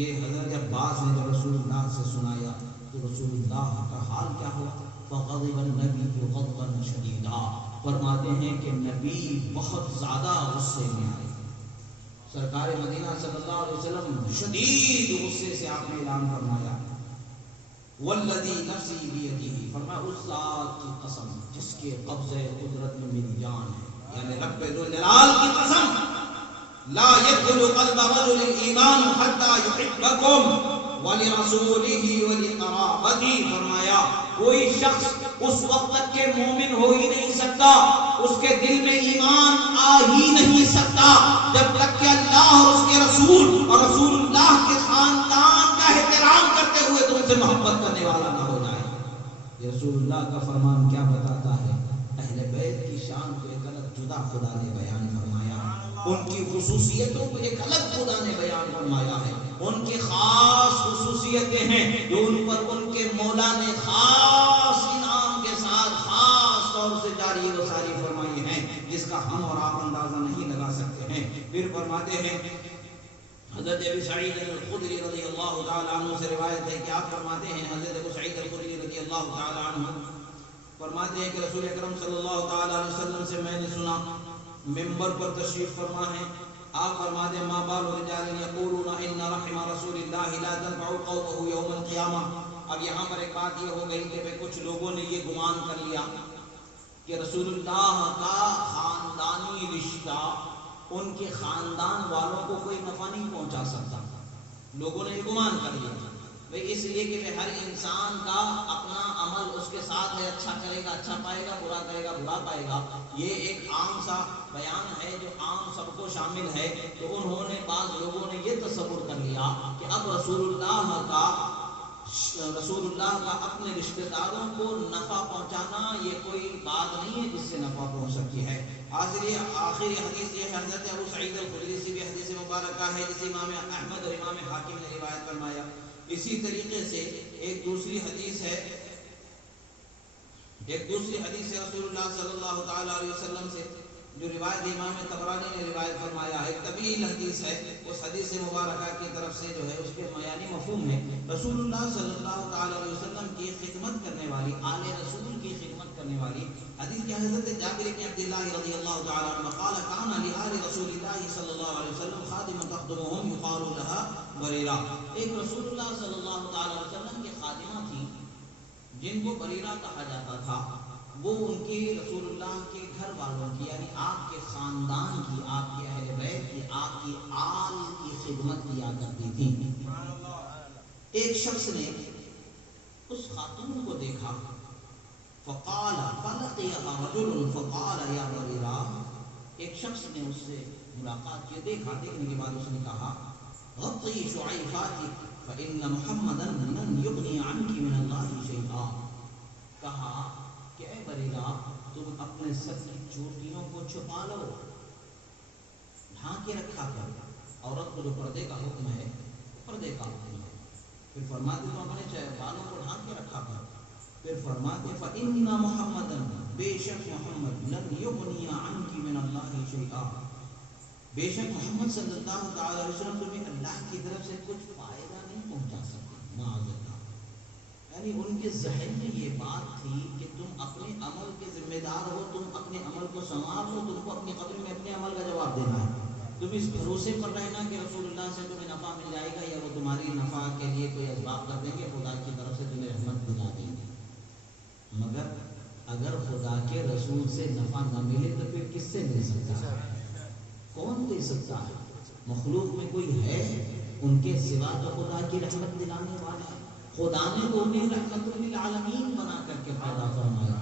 یہ حضرت عباس نے جب رسول اللہ سے سنایا تو رسول اللہ کا حال کیا ہوا؟ فغضب النبی غضبا شدیدا، فرماتے ہیں کہ نبی بہت زیادہ غصے میں آئے، سرکار مدینہ صلی اللہ علیہ وسلم شدید غصے سے آپ نے اعلان فرمایا، والذی نفسی بیدہ، فرمایا اس ذات کی قسم جس کے قبضے قدرت میں میری جان ہے، یعنی رب ذوالجلال کی قسم، لا يدخل قلب رجل ایمان حتی یحبکم ولرسولہ ولقرابتہ، فرمایا کوئی شخص اس وقت تک کے مومن ہو ہی نہیں سکتا، اس کے دل میں ایمان آ ہی نہیں سکتا جب تک کہ اللہ اور اس کے رسول اور رسول اللہ کے خاندان کا احترام کرتے ہوئے تم سے محبت کرنے والا نہ ہو جائے۔ یہ رسول اللہ کا فرمان کیا بتاتا ہے؟ اہل بیت کی شان کو ایک الگ جدا خدا نے بیان فرمایا، ان کی خصوصیتوں کو ایک الگ خدا نے بیان فرمایا ہے، ان کی خاص خصوصیتیں ہیں جو ان پر ان کے مولا نے خاص انعام کے ساتھ خاص طور سے جاری و ساری فرمائی ہیں، جس کا ہم اور آپ اندازہ نہیں لگا سکتے ہیں۔ پھر فرماتے ہیں حضرت ابی سعید الخدری رضی اللہ تعالی عنہ سے روایت ہے کہ آپ فرماتے ہیں، حضرت ابو سعید الخدری رضی اللہ تعالی عنہ فرماتے ہیں کہ رسول اکرم صلی اللہ تعالی علیہ وسلم سے میں نے سنا، منبر پر تشریف فرما ہے، آپ فرماتے ہیں ما بال رجال یقولون ان رحم رسول اللہ لا تنفع قومه یوم القیامہ۔ اب یہاں پر ایک بات یہ ہو گئی کہ کچھ لوگوں نے یہ گمان کر لیا کہ رسول اللہ کا خاندانی رشتہ ان کے خاندان والوں کو کوئی نفع نہیں پہنچا سکتا، لوگوں نے یہ گمان کر لیا بھئی اس لیے کہ ہر انسان کا اپنا عمل اس کے ساتھ ہے، اچھا کرے گا اچھا پائے گا، برا کرے گا برا پائے گا، یہ ایک عام سا بیان ہے جو عام سب کو شامل ہے۔ تو انہوں نے بعض لوگوں نے یہ تصور کر لیا کہ اب رسول اللہ کا اپنے رشتہ داروں کو نفع پہنچانا یہ کوئی بات نہیں ہے جس سے نفع پہنچ سکتی ہے۔ آخری حدیث یہ حضرت ابو سعید الخدری سے بھی حدیث مبارکہ ہے جسے امام احمد اور امام حاکم نے روایت فرمایا۔ اسی طریقے سے ایک دوسری حدیث ہے رسول اللہ صلی اللہ تعالی علیہ وسلم سے جو روایت امام طبرانی نے روایت فرمایا ہے، طویل حدیث ہے، اس حدیث مبارکہ کی طرف سے جو ہے اس کے بیانی مفہوم ہے، رسول اللہ صلی اللہ تعالی علیہ وسلم کی خدمت کرنے والی آل رسول کی خدمت عبد الله رضي الله تعالى عنه قال كان لآل رسول الله صلى الله عليه وسلم خادمة تخدمهم يقال لها بریرہ. ایک رسول اللہ صلی اللہ تعالی علیہ وسلم کی خادمہ تھی جن کو بریرہ کہا جاتا تھا. وہ ان کے رسول اللہ کے گھر والوں کی یعنی آپ کے خاندان کی, آپ کے اہل بیت کی, آپ کی آل کی خدمت کیا کرتی تھی. ایک شخص نے اس خاتون کو دیکھا, فقال فلقيها رجل فقال يا بريرہ, ایک شخص نے اس سے ملاقات کی, دیکھنے کے بعد اس نے کہا غطی شعیفاتک فإن محمدا لن یغنی عنک من اللہ شیئا. کہا کہ اے بریرہ تم اپنے سر کی چوٹیوں کو چھپا لو, ڈھانکے رکھا کر. عورت کو جو پردے کا حکم ہے پردے کا حکم ہے. پھر فرماتے تو اپنے بالوں کو ڈھانکے رکھا کر. پھر فرماتے فإن محمدا, بے شک محمد لن یغنی عنک من اللہ شیئا, بے شک محمد صلی اللہ تعالی علیہ وسلم تمہیں اللہ کی طرف سے کچھ فائدہ نہیں پہنچا سکتے. معاذ اللہ. یعنی ان کے ذہن میں یہ بات تھی کہ تم اپنے عمل کے ذمہ دار ہو, تم اپنے عمل کو سنوار لو, تم کو اپنی قبر میں اپنے عمل کا جواب دینا ہے. تم اس بھروسے پر رہنا کہ رسول اللہ سے تمہیں نفع مل جائے گا یا وہ تمہاری نفع کے لیے کوئی اسباب کر دیں گے, خدا کی طرف سے تمہیں رحمت دلا دیں گے. مگر اگر خدا کے رسول سے نفع نہ ملے تو پھر کس سے مل سکتا ہے؟ کون دے سکتا ہے؟ مخلوق میں کوئی ہے ان کے سوا تو خدا کی رحمت دلانے والا ہے. خدا نے تو انہیں رحمت للعالمین بنا کر کے پیدا فرمایا,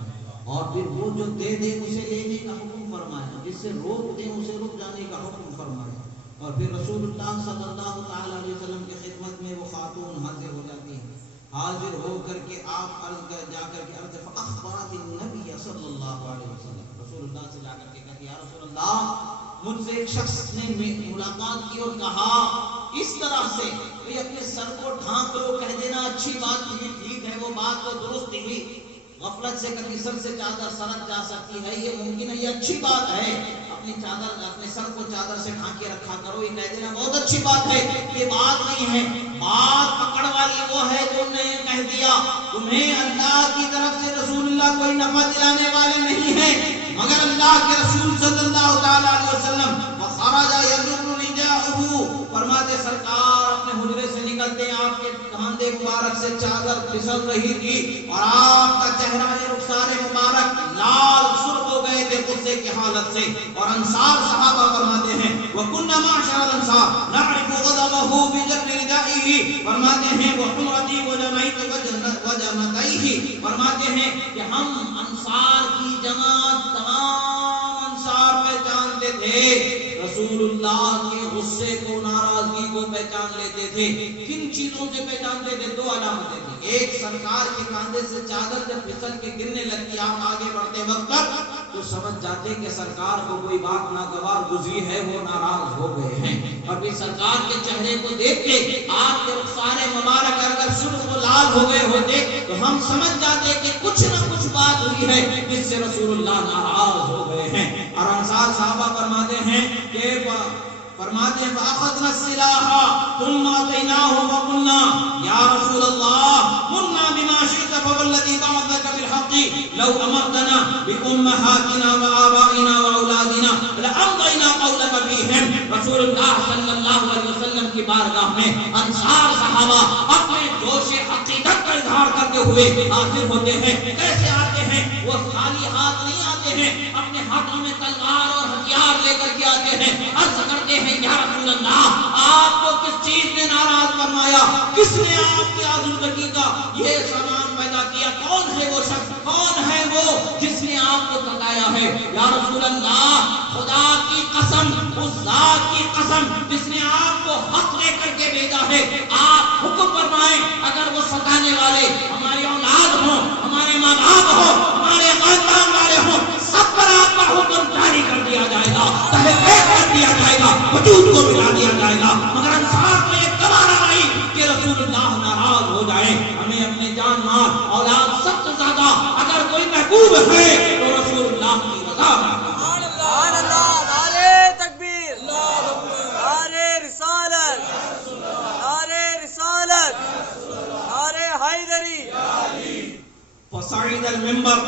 اور پھر وہ جو دے دے اسے لینے کا حکم فرمایا, جس سے روک دے اسے رک جانے کا حکم فرمایا. اور پھر رسول اللہ صلی اللہ تعالی علیہ وسلم کی خدمت میں وہ خاتون حاضر ہو جاتی ہے. حاضر ہو کر کے آپ جا کر کے عرض فاخبرت النبی صلی اللہ علیہ وسلم, رسول اللہ سے جا کر کے کہتی یا رسول اللہ مجھ سے ایک شخص نے ملاقات کی اور کہا اس طرح سے کہ اپنے سر کو ڈھانک لو, کہہ دینا اچھی بات تھی, ٹھیک ہے وہ بات تو درست تھی, غفلت سے کبھی سر سے چادر سرک جا سکتی ہے, یہ ممکن ہے, یہ اچھی بات ہے. اپنی چادر اپنے سر کو چادر سے ڈھانکے رکھا کرو, یہ کہہ دینا بہت اچھی بات ہے. یہ بات نہیں ہے, بات پکڑ والی وہ ہے جو نے کہہ دیا تمہیں اللہ کی طرف سے رسول اللہ کوئی نفع دلانے والے نہیں ہیں مگر اللہ کے رسول صلی اللہ تعالی علیہ وسلم. وخرج یجر رداءه, فرماتے سرکار اپنے حجرے سے نکلتے آپ کے کاندھے مبارک سے چادر پھسل رہی تھی اور آپ کا چہرہ رخسار مبارک لال سرخ ہو گئے تھے غصے کی حالت سے. اور انصار صحابہ فرماتے ہیں وَكُنَّ مَعْشَرَ الْأَنصَارِ نَعْرِفُ غَضَبَهُ بِجَرِّ رِدَائِهِ, فرماتے ہیں وَحُمْرَتِهِ وَجَنَّتَيْهِ, فرماتے ہیں کہ ہم انصار کی جماعت تمام انصار پہچانتے تھے, رسول اللہ کے غصے کو ناراضگی کو پہچان لیتے تھے. کن چیزوں سے پہچانتے تھے؟ دو علامتیں تھیں. ایک سرکار کے کاندھے سے چادر جب پھسل کے گرنے لگتی آپ آگے بڑھتے وقت تو سمجھ جاتے کہ سرکار کو کوئی بات ناگوار گزری ہے, وہ ناراض ہو گئے ہیں. اور پھر سرکار کے چہرے کو دیکھ کے آپ کے رخسار مبارک اگر سرخ و لال ہو گئے ہوتے تو ہم سمجھ جاتے کہ کچھ نہ کچھ بات ہوئی ہے جس سے رسول اللہ ناراض ہو گئے ہیں. اور انصار صحابہ فرماتے ہیں کہ فرماتے ہیں فاخذنا السلاح ثم اتيناه وقلنا يا رسول الله قلنا بما شئت فوالذي بعثك بالحق لو امرتنا بامهاتنا وابائنا واولادنا لامضينا قولك فيهم. رسول اللہ صلی اللہ علیہ وسلم کی بارگاہ میں انصار صحابہ اپنے جوش عقیدت کا اظہار کرتے ہوئے حاضر ہوتے ہیں. کیسے آتے ہیں؟ وہ خالی ہاتھ نہیں آتے ہیں, اپنے ہاتھوں میں تلوار اور ہتھیار لے کر کے آتے ہیں. عرض کرتے ہیں یا رسول اللہ آپ کو کس چیز نے ناراض فرمایا, کس نے آپ کی آزردگی کا یہ سامان پیدا کیا, کون ہے وہ شخص, کون ہے وہ جس نے آپ کو ستایا ہے؟ یا رسول اللہ خدا کی قسم, اس ذات کی قسم جس نے آپ کو حق لے کر کے بھیجا ہے, آپ حکم فرمائیں اگر وہ ستانے والے ہماری اولاد ہوں, ہمارے ماں باپ ہوں, ہمارے خاندان والے ہوں, سب پر آپ کا حکم جاری کر دیا جائے گا, تحقیق کر دیا جائے گا, وجود کو ملا دیا جائے گا. مگر انصار کو یہ گوارا نہیں کہ رسول اللہ ناراض ہو جائے. ہمیں اپنے جان مال اولاد سب سے زیادہ اگر کوئی محبوب ہے تو رسول اللہ کی رضا ہے. سبحان اللہ, نعرہ تکبیر, نعرہ رسالت, نعرہ رسالت, نعرہ حیدری. فصعد المنبر,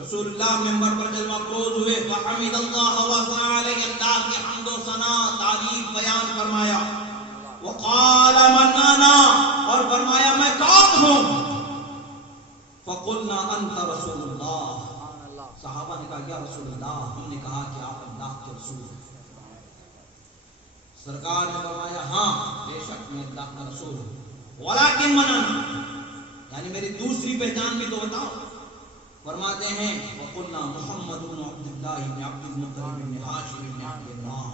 رسول اللہ منبر پر جلوہ فروز ہوئے، وحمد اللہ وثنا علیہ، اللہ کی حمد و ثنا تعریف بیان فرمایا، وقال من انا، اور فرمایا میں کون ہوں؟ فقلنا انت رسول اللہ، صحابہ نے کہا یا رسول اللہ، ہم نے کہا کہ آپ اللہ کے رسول ہیں۔ سرکار نے فرمایا ہاں بے شک میں اللہ کا رسول ہوں، ولیکن من انا، یعنی میری دوسری پہچان بھی تو بتاؤ۔ فرماتے ہیں وقلنا محمد بن عبد اللہ بن عبد المطلب بن ہاشم بن عبد اللہ،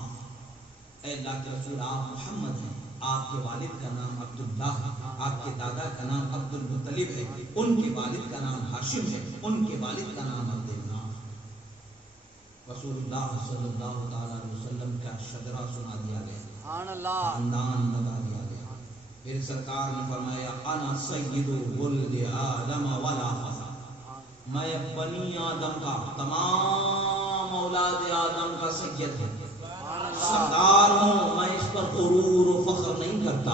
اے اللہ کے رسول آپ محمد ہیں، آپ کے والد کا نام عبداللہ ہے، آپ کے دادا کا نام عبد المطلب ہے، ان کے والد کا نام ہاشم ہے، ان کے والد کا نام عبد اللہ۔ رسول اللہ صلی اللہ علیہ وسلم کا شجرہ سنا دیا گیا، سبحان اللہ، خاندان بتا دیا گیا۔ پھر سرکار نے فرمایا انا سید ولد آدم ولا فخر، میں بنی آدم کا، تمام اولاد آدم کا سید ہوں، سردار ہوں، میں اس پر غرور و فخر نہیں کرتا،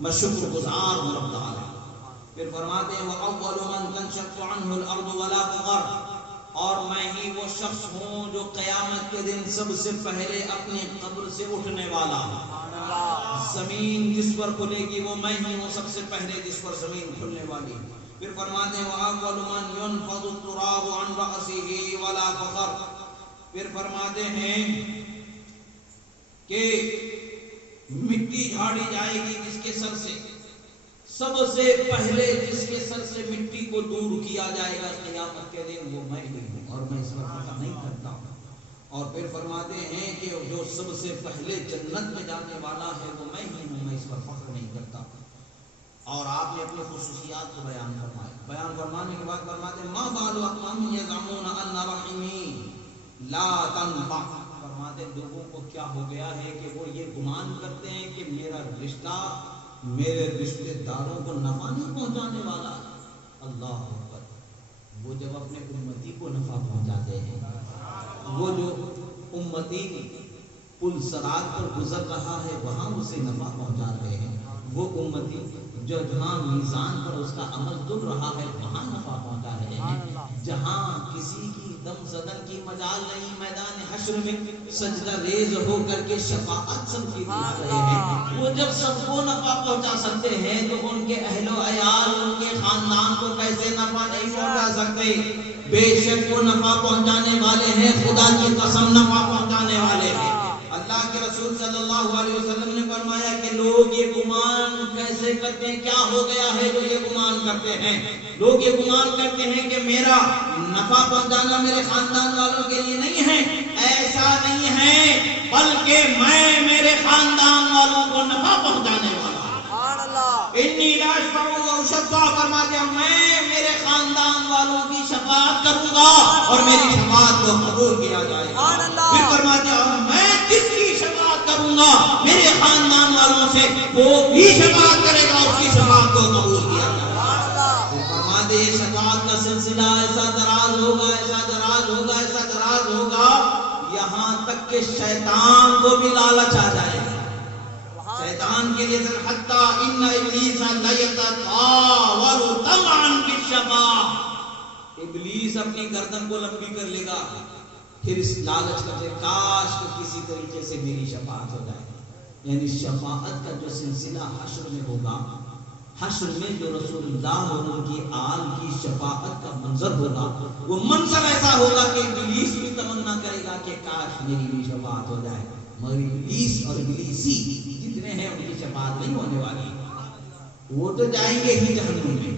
میں شکر گزار ہوں رب تعالیٰ۔ پھر فرماتے ہیں وَأَوَّلُ مَنْ تَنشَقُّ عَنْهُ الْأَرْضُ وَلَا فَخْرٌ، اور میں ہی وہ شخص ہوں جو قیامت کے دن سب سے پہلے اپنی قبر سے اٹھنے والا ہوں، زمین جس پر کھلے گی وہ میں ہی ہوں سب سے پہلے جس پر زمین کھلنے والی۔ پھر فرماتے ہیں وَأَوَّلُ مَنْ يُنْفَضُ التُّرَابُ عَنْ رَأْسِهِ وَلَا فَخْرٌ، پھر فرماتے ہیں کہ مٹی جھاڑی جائے گی جس کے سر سے، سب سے پہلے جس کے سر سے مٹی کو دور کیا جائے گا قیامت کے دن وہ میں ہی ہوں، اور میں اس پر فخر نہیں کرتا ہوں۔ اور پھر فرماتے ہیں کہ جو سب سے پہلے جنت میں جانے والا ہے وہ میں ہی ہوں، میں اس پر فخر نہیں کرتا۔ اور آپ نے اپنی خصوصیات کو بیان فرمایا، بیان فرمانے کے بعد فرماتے ہیں ما بال اقوام یزعمون ان رحمی لا تنفع، فرماتے لوگوں کو کیا ہو گیا ہے کہ وہ یہ گمان کرتے ہیں کہ میرا رشتہ میرے رشتہ داروں کو نفع نہیں پہنچانے والا۔ اللہ اکبر، وہ جب اپنے امتی کو نفع پہنچاتے ہیں، وہ جو امتی پل صراط پر گزر رہا ہے وہاں اسے نفع پہنچا رہے ہیں، وہ امتی جو جہاں میزان پر اس کا عمل دل رہا ہے وہاں نفع پہنچا رہے ہیں، جہاں کسی کی دم زدن کی مجال نہیں، میدان حشر میں سجدہ ریز ہو کر کے شفاعت سب کی دلا رہے ہیں، وہ جب سب کو نفع پہنچا سکتے ہیں تو ان کے اہل و عیال، ان کے خاندان کو کیسے نفع نہیں پہنچا سکتے؟ بے شک وہ نفع پہنچانے والے ہیں، خدا کی قسم نفع پہنچانے والے ہیں۔ اللہ کے رسول صلی اللہ علیہ وسلم نے فرمایا کہ لوگ یہ گمان کیسے کرتے ہیں، کیا ہو گیا ہے جو یہ گمان کرتے ہیں؟ لوگ یہ گمان کرتے ہیں کہ میرا نفع پہنچانا میرے خاندان والوں کے لیے نہیں ہے، ایسا نہیں ہے، بلکہ میں میرے خاندان والوں کو نفع پہنچانے والا ہوں۔ انی لا اشفع و اشفع، فرماتے ہیں میں میرے خاندان والوں کی شفاعت کروں گا اور میری شفاعت کو قبول کیا جائے گا۔ پھر فرماتے ہیں میں جس کی شفاعت کروں گا میرے خاندان والوں سے وہ بھی شفاعت کرے گا، اس کی شفاعت کو قبول کیا جائے گا۔ پھر فرماتے ہیں شفاعت کا سلسلہ ایسا دراز ہوگا، ایسا دراز ہوگا، ایسا دراز ہوگا، یہاں تک کہ شیطان کو بھی لالچ آ جائے گا، شیطان کے لیے حتی ان ابلیس لیتطاول طمعا بالشفاعہ، ابلیس اپنی گردن کو لمبی کر لے گا، پھر اس لالچ کرتے کاش کہ کسی طریقے سے میری شفاعت ہو جائے۔ یعنی شفاعت کا جو سلسلہ حشر میں ہوگا، حشر میں جو رسول اللہ اور ان کی آل کی شفاعت کا منظر ہوگا، وہ منظر ایسا ہوگا کہ ابلیس بھی تمنا کرے گا کہ کاش میری بھی شفاعت ہو جائے، مگر ابلیس اور ابلیسی جتنے ہیں ان کی شفاعت نہیں ہونے والی، وہ تو جائیں گے ہی جہنم میں۔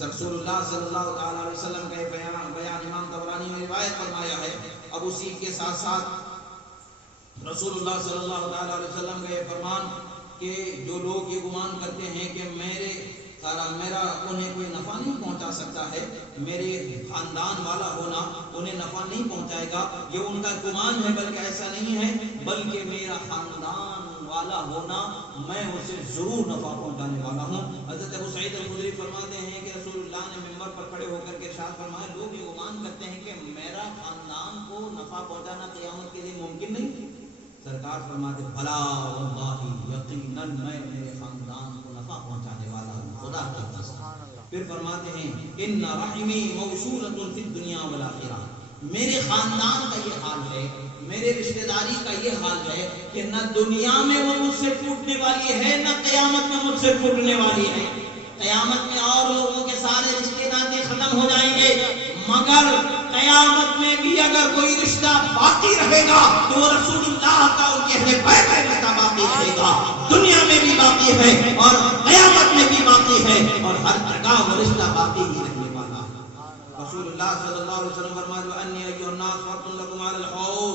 رسول اللہ صلی اللہ علیہ وسلم کا بیان امام طبرانی نے روایت فرمایا ہے۔ اب اسی کے ساتھ ساتھ رسول اللہ صلی اللہ علیہ وسلم کا یہ فرمان کہ جو لوگ یہ گمان کرتے ہیں کہ میرا انہیں کوئی نفع نہیں پہنچا سکتا ہے، میرے خاندان والا ہونا انہیں نفع نہیں پہنچائے گا، یہ ان کا گمان ہے، بلکہ ایسا نہیں ہے، بلکہ میرا خاندان والا ہونا میں اسے ضرور نفع پہنچانے والا ہوں۔ حضرت ابو سعید الخدری فرماتے ہیں کہ رسول اللہ نے منبر پر کھڑے ہو کر کے ارشاد فرمایا لوگ یہ گمان کرتے ہیں کہ میرا خاندان کو نفع پہنچانا قیامت کے دن ممکن نہیں، سرکار فرماتے بھلا واللہ یقیناً میں میرے خاندان کو نفع پہنچانے والا ہوں، خدا کی قسم۔ پھر فرماتے ہیں ان رحمی موصولۃ فی الدنیا والآخرہ، میرے خاندان کا یہ حال ہے، میرے رشتہ داری کا یہ حال ہے کہ نہ دنیا میں وہ مجھ سے ٹوٹنے والی ہے، نہ قیامت میں مجھ سے ٹوٹنے والی ہے۔ قیامت میں اور لوگوں کے سارے رشتے ناطے ختم ہو جائیں گے، مگر قیامت میں بھی اگر کوئی رشتہ باقی رہے گا تو وہ رسول اللہ کا ان کے اہل بیت کا رشتہ باقی رہے گا، دنیا میں بھی باقی ہے اور قیامت میں بھی باقی ہے، اور ہر جگہ وہ رشتہ باقی ہی رہنے والا ہے۔ رسول اللہ صلی اللہ علیہ وسلم فرمایا انی ایھا الناس فرط لکم علی الحوض،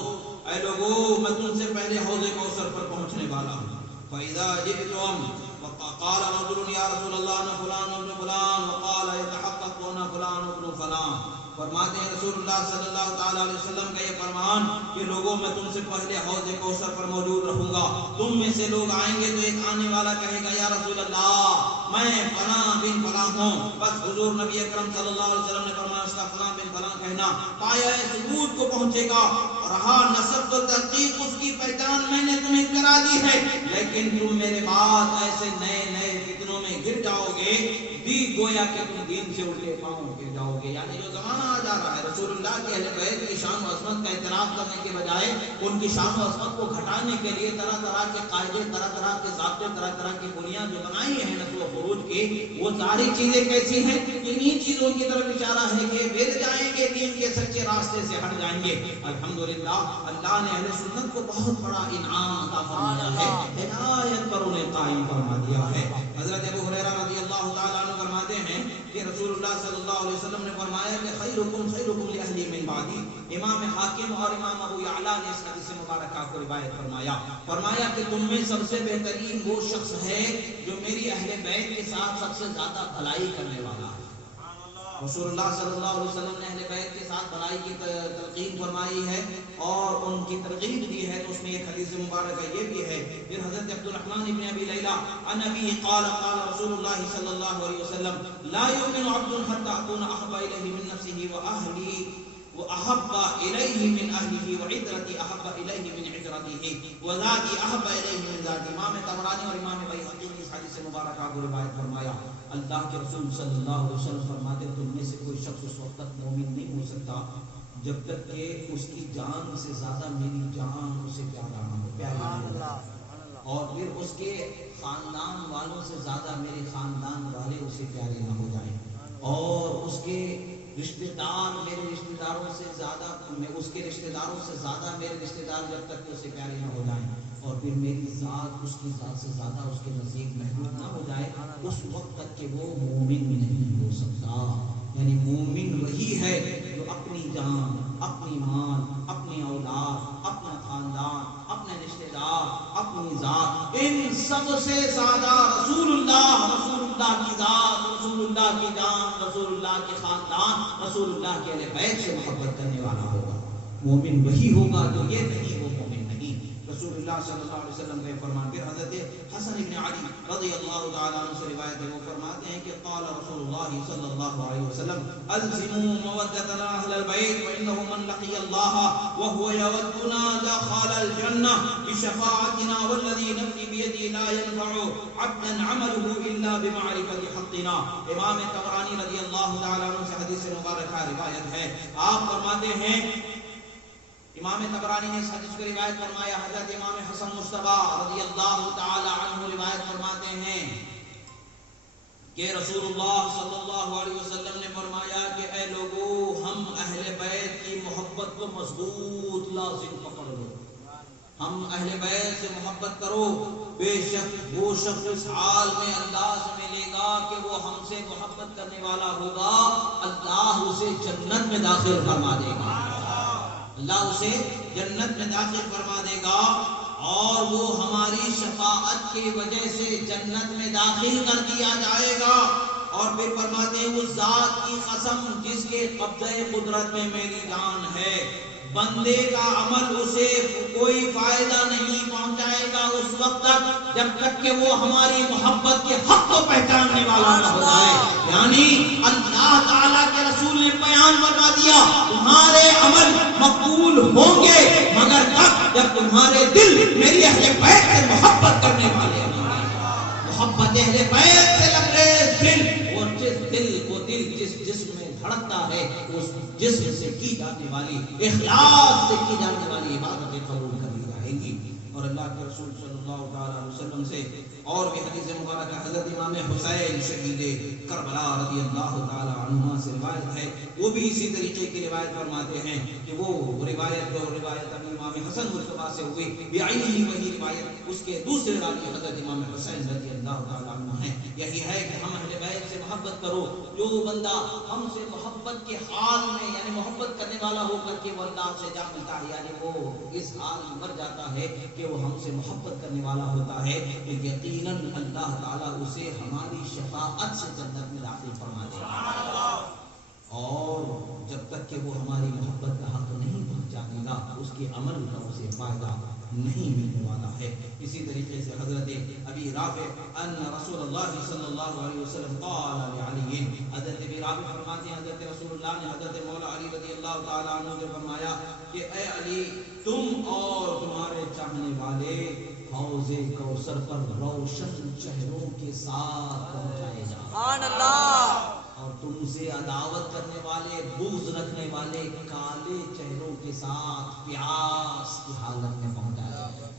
اے لوگو میں تم سے پہلے حوض کوثر پر پہنچنے والا ہوں۔ فَإِذَا جِئْتُمْ وقال رجل یا رسول اللہ انا فلان ابن فلان وقال يتحقق انا فلان ابن فلان، فرماتے ہیں رسول اللہ صلی اللہ تعالی علیہ وسلم کا یہ فرمان کہ لوگوں میں تم سے پہلے حوض کوثر پر موجود رہوں گا، تم میں سے لوگ آئیں گے تو ایک آنے والا کہے گا یا رسول اللہ میں فلاں بن فلاں ہوں، بس حضور نبی اکرم صلی اللہ علیہ وسلم نے فرمایا اس کا فلاں بن فلاں کہنا پایا ثبوت کو پہنچے گا، رہا نسب و تحقیق اس کی پہچان میں نے تمہیں کرا دی ہے، لیکن تم میرے بعد ایسے نئے نئے فتنوں میں گر جاؤ گے بھی گویا کہ تم دین سے الٹے پاؤں گر جاؤ گے۔ یعنی جو زمانہ آ جا رہا ہے رسول اللہ کے اہل بیت کی شان و عظمت کا اعتراف کرنے کے بجائے ان کی شان و عظمت کو گھٹانے کے لیے طرح طرح کے قاعدے، طرح طرح کے ضابطے، طرح طرح کی بنیاد جو بنائی ہیں نسل و خروج کی، وہ ساری چیزیں کیسی ہیں؟ انہی چیزوں کی طرف اشارہ ہے کہ بھول جائیں گے، دین کے سچے راستے سے ہٹ جائیں گے۔ الحمدللہ اللہ نے اہل سنت کو بہت بڑا انعام عطا فرمایا ہے، ہدایت پر انہیں قائم فرما دیا ہے۔ حضرت ابو ہریرہ رضی اللہ تعالیٰ عنہ فرماتے ہیں کہ رسول اللہ صلی اللہ علیہ وسلم نے فرمایا کہ خیرکم خیرکم لأہلی من بعدی، امام حاکم اور امام ابو یعلا نے اس حدیث مبارکہ کو روایت فرمایا کہ تم میں سب سے بہترین وہ شخص ہے جو میری اہل بیت کے ساتھ سب سے زیادہ بھلائی کرنے والا ہے۔ رسول اللہ صلی اللہ علیہ وسلم نے اہل بیت کے ساتھ بھلائی کی تلقین فرمائی ہے اور ان کی ترغیب دی ہے، تو اس میں ایک حدیث مبارکہ یہ بھی ہے۔ پھر حضرت عبد الرحمن ابن ابی لیلہ عن ابی قال قال رسول اللہ صلی اللہ علیہ وسلم لا يؤمن عبد حتى اكون احب اليه من نفسه واهله واحب اليه من اهله وعترتي احب اليه من عترته وذاتي احب اليه من ذاتي۔ امام طبرانی اور امام بیہقی نے اس حدیث مبارکہ کو روایت فرمایا۔ اللہ کے رسول صلی اللہ علیہ وسلم فرماتے تم میں سے کوئی شخص اس وقت تک مومن نہیں ہو سکتا جب تک کہ اس کی جان سے زیادہ میری جان اسے پیارا نہ ہو، پیارا نہ ہو، اور پھر اس کے خاندان والوں سے زیادہ میرے خاندان والے اسے پیارے نہ ہو جائیں، اور اس کے رشتہ دار میرے رشتہ داروں سے زیادہ، اس کے رشتہ داروں سے زیادہ میرے رشتہ دار جب تک کہ اسے پیارے نہ ہو جائیں، اور پھر میری ذات اس کی ذات سے زیادہ اس کے نزدیک محبوب نہ ہو جائے، اس وقت تک کہ وہ مومن نہیں ہو سکتا۔ یعنی مومن وہی ہے جو اپنی جان، اپنی مال، اپنی اولاد، اپنا خاندان، اپنے رشتہ دار، اپنی ذات، ان سب سے زیادہ رسول اللہ کی ذات، رسول اللہ کی جان، رسول اللہ کے خاندان، رسول اللہ کے اہل بیت سے محبت کرنے والا ہوگا۔ مومن وہی ہوگا جو یہ نہیں وہ مومن نہیں۔ رسول اللہ صلی اللہ علیہ وسلم کا فرمان۔ پھر حضرت حسن ابن علی رضی اللہ تعالیٰ عنہ سے روایت ہے، وہ فرماتے ہیں کہ قال رسول اللہ صلی اللہ علیہ وسلم الزموا مودتنا اہل البیت فانه من لقی اللہ وهو یودنا دخل الجنہ بشفاعتنا والذی نفسی بیدی لا ينفع عبدا عمله الا بمعرفة حقنا۔ امام طبرانی رضی اللہ تعالیٰ عنہ سے حدیث مبارکہ روایت ہے، آپ فرماتے ہیں، امام طبرانی نے اس حدیث کو روایت فرمایا، حضرت امام حسن مصطفیٰ رضی اللہ تعالی عنہ روایت فرماتے ہیں کہ رسول اللہ صلی اللہ علیہ وسلم نے فرمایا کہ اے لوگو ہم اہل بیت کی محبت کو مضبوط لازم پکڑ لو، ہم اہل بیت سے محبت کرو، بے شک وہ شخص اس حال میں اللہ سے ملے گا کہ وہ ہم سے محبت کرنے والا ہوگا، اللہ اسے جنت میں داخل فرما دے گا، اللہ اسے جنت میں داخل فرما دے گا، اور وہ ہماری شفاعت کی وجہ سے جنت میں داخل کر دیا جائے گا۔ اور پھر فرماتے ہیں اس ذات کی قسم جس کے قبضہ قدرت میں میری جان ہے، بندے کا عمل اسے کوئی فائدہ نہیں پہنچائے گا اس وقت تک جب تک کہ وہ ہماری محبت کے حق کو پہچاننے والا نہ ہو جائے۔ یعنی اللہ تعالیٰ کے رسول نے بیان فرما دیا تمہارے عمل مقبول ہوں گے مگر تب جب تمہارے دل میری اہل بیت سے محبت کرنے والے ہوں گے۔ محبت اہل بیت سے لبریز دل، اور جس دل جس جسم میں دھڑکتا ہے اس جسم سے کی جانے والی اخلاص سے کی جانے والی عبادتیں قبول کر لی جائیں گی۔ اور اللہ کے رسول صلی اللہ تعالی علیہ وسلم سے اور بھی حدیث مبارکہ حضرت امام حسین شہید کربلا رضی اللہ تعالی عنہما سے روایت ہے، وہ بھی اسی طریقے کی روایت فرماتے ہیں کہ وہ روایت امام حسن مصطفیٰ سے ہوئی بعینی وہی روایت اس کے دوسرے راوی حضرت امام حسین رضی اللہ تعالی عنہ ہیں۔ یہی ہے کہ ہم اہل بیت سے محبت کرو، جو بندہ ہم سے محبت کے حال میں یعنی محبت کرنے والا ہو کر کے وہ اللہ سے جا ملتا ہے، یعنی وہ اس حال میں مر جاتا ہے کہ وہ ہم سے محبت کرنے والا ہوتا ہے، کہ یقیناً اللہ تعالیٰ اسے ہماری شفاعت سے جنت میں داخل فرما دے گا، اور جب تک کہ وہ ہماری محبت کا حق نہیں پہنچانے گا اس کے عمل کا اسے فائدہ نہیں ملنے والا ہے۔ اسی طریقے سے حضرت ابی رافع ان رسول اللہ صلی اللہ علیہ وسلم قال لعلی، حضرت ابی رافع فرماتے ہیں حضرت رسول اللہ نے حضرت مولا علی رضی اللہ تعالی عنہ سے فرمایا کہ اے علی، تم اور تمہارے چاہنے والے حوض کوثر پر روشن چہروں کے ساتھ پہنچائے جاؤ، سبحان اللہ، اور تم سے عداوت کرنے والے بغض رکھنے والے کالے چہروں کے ساتھ پیاس کی حالت میں پہنچایا جائے۔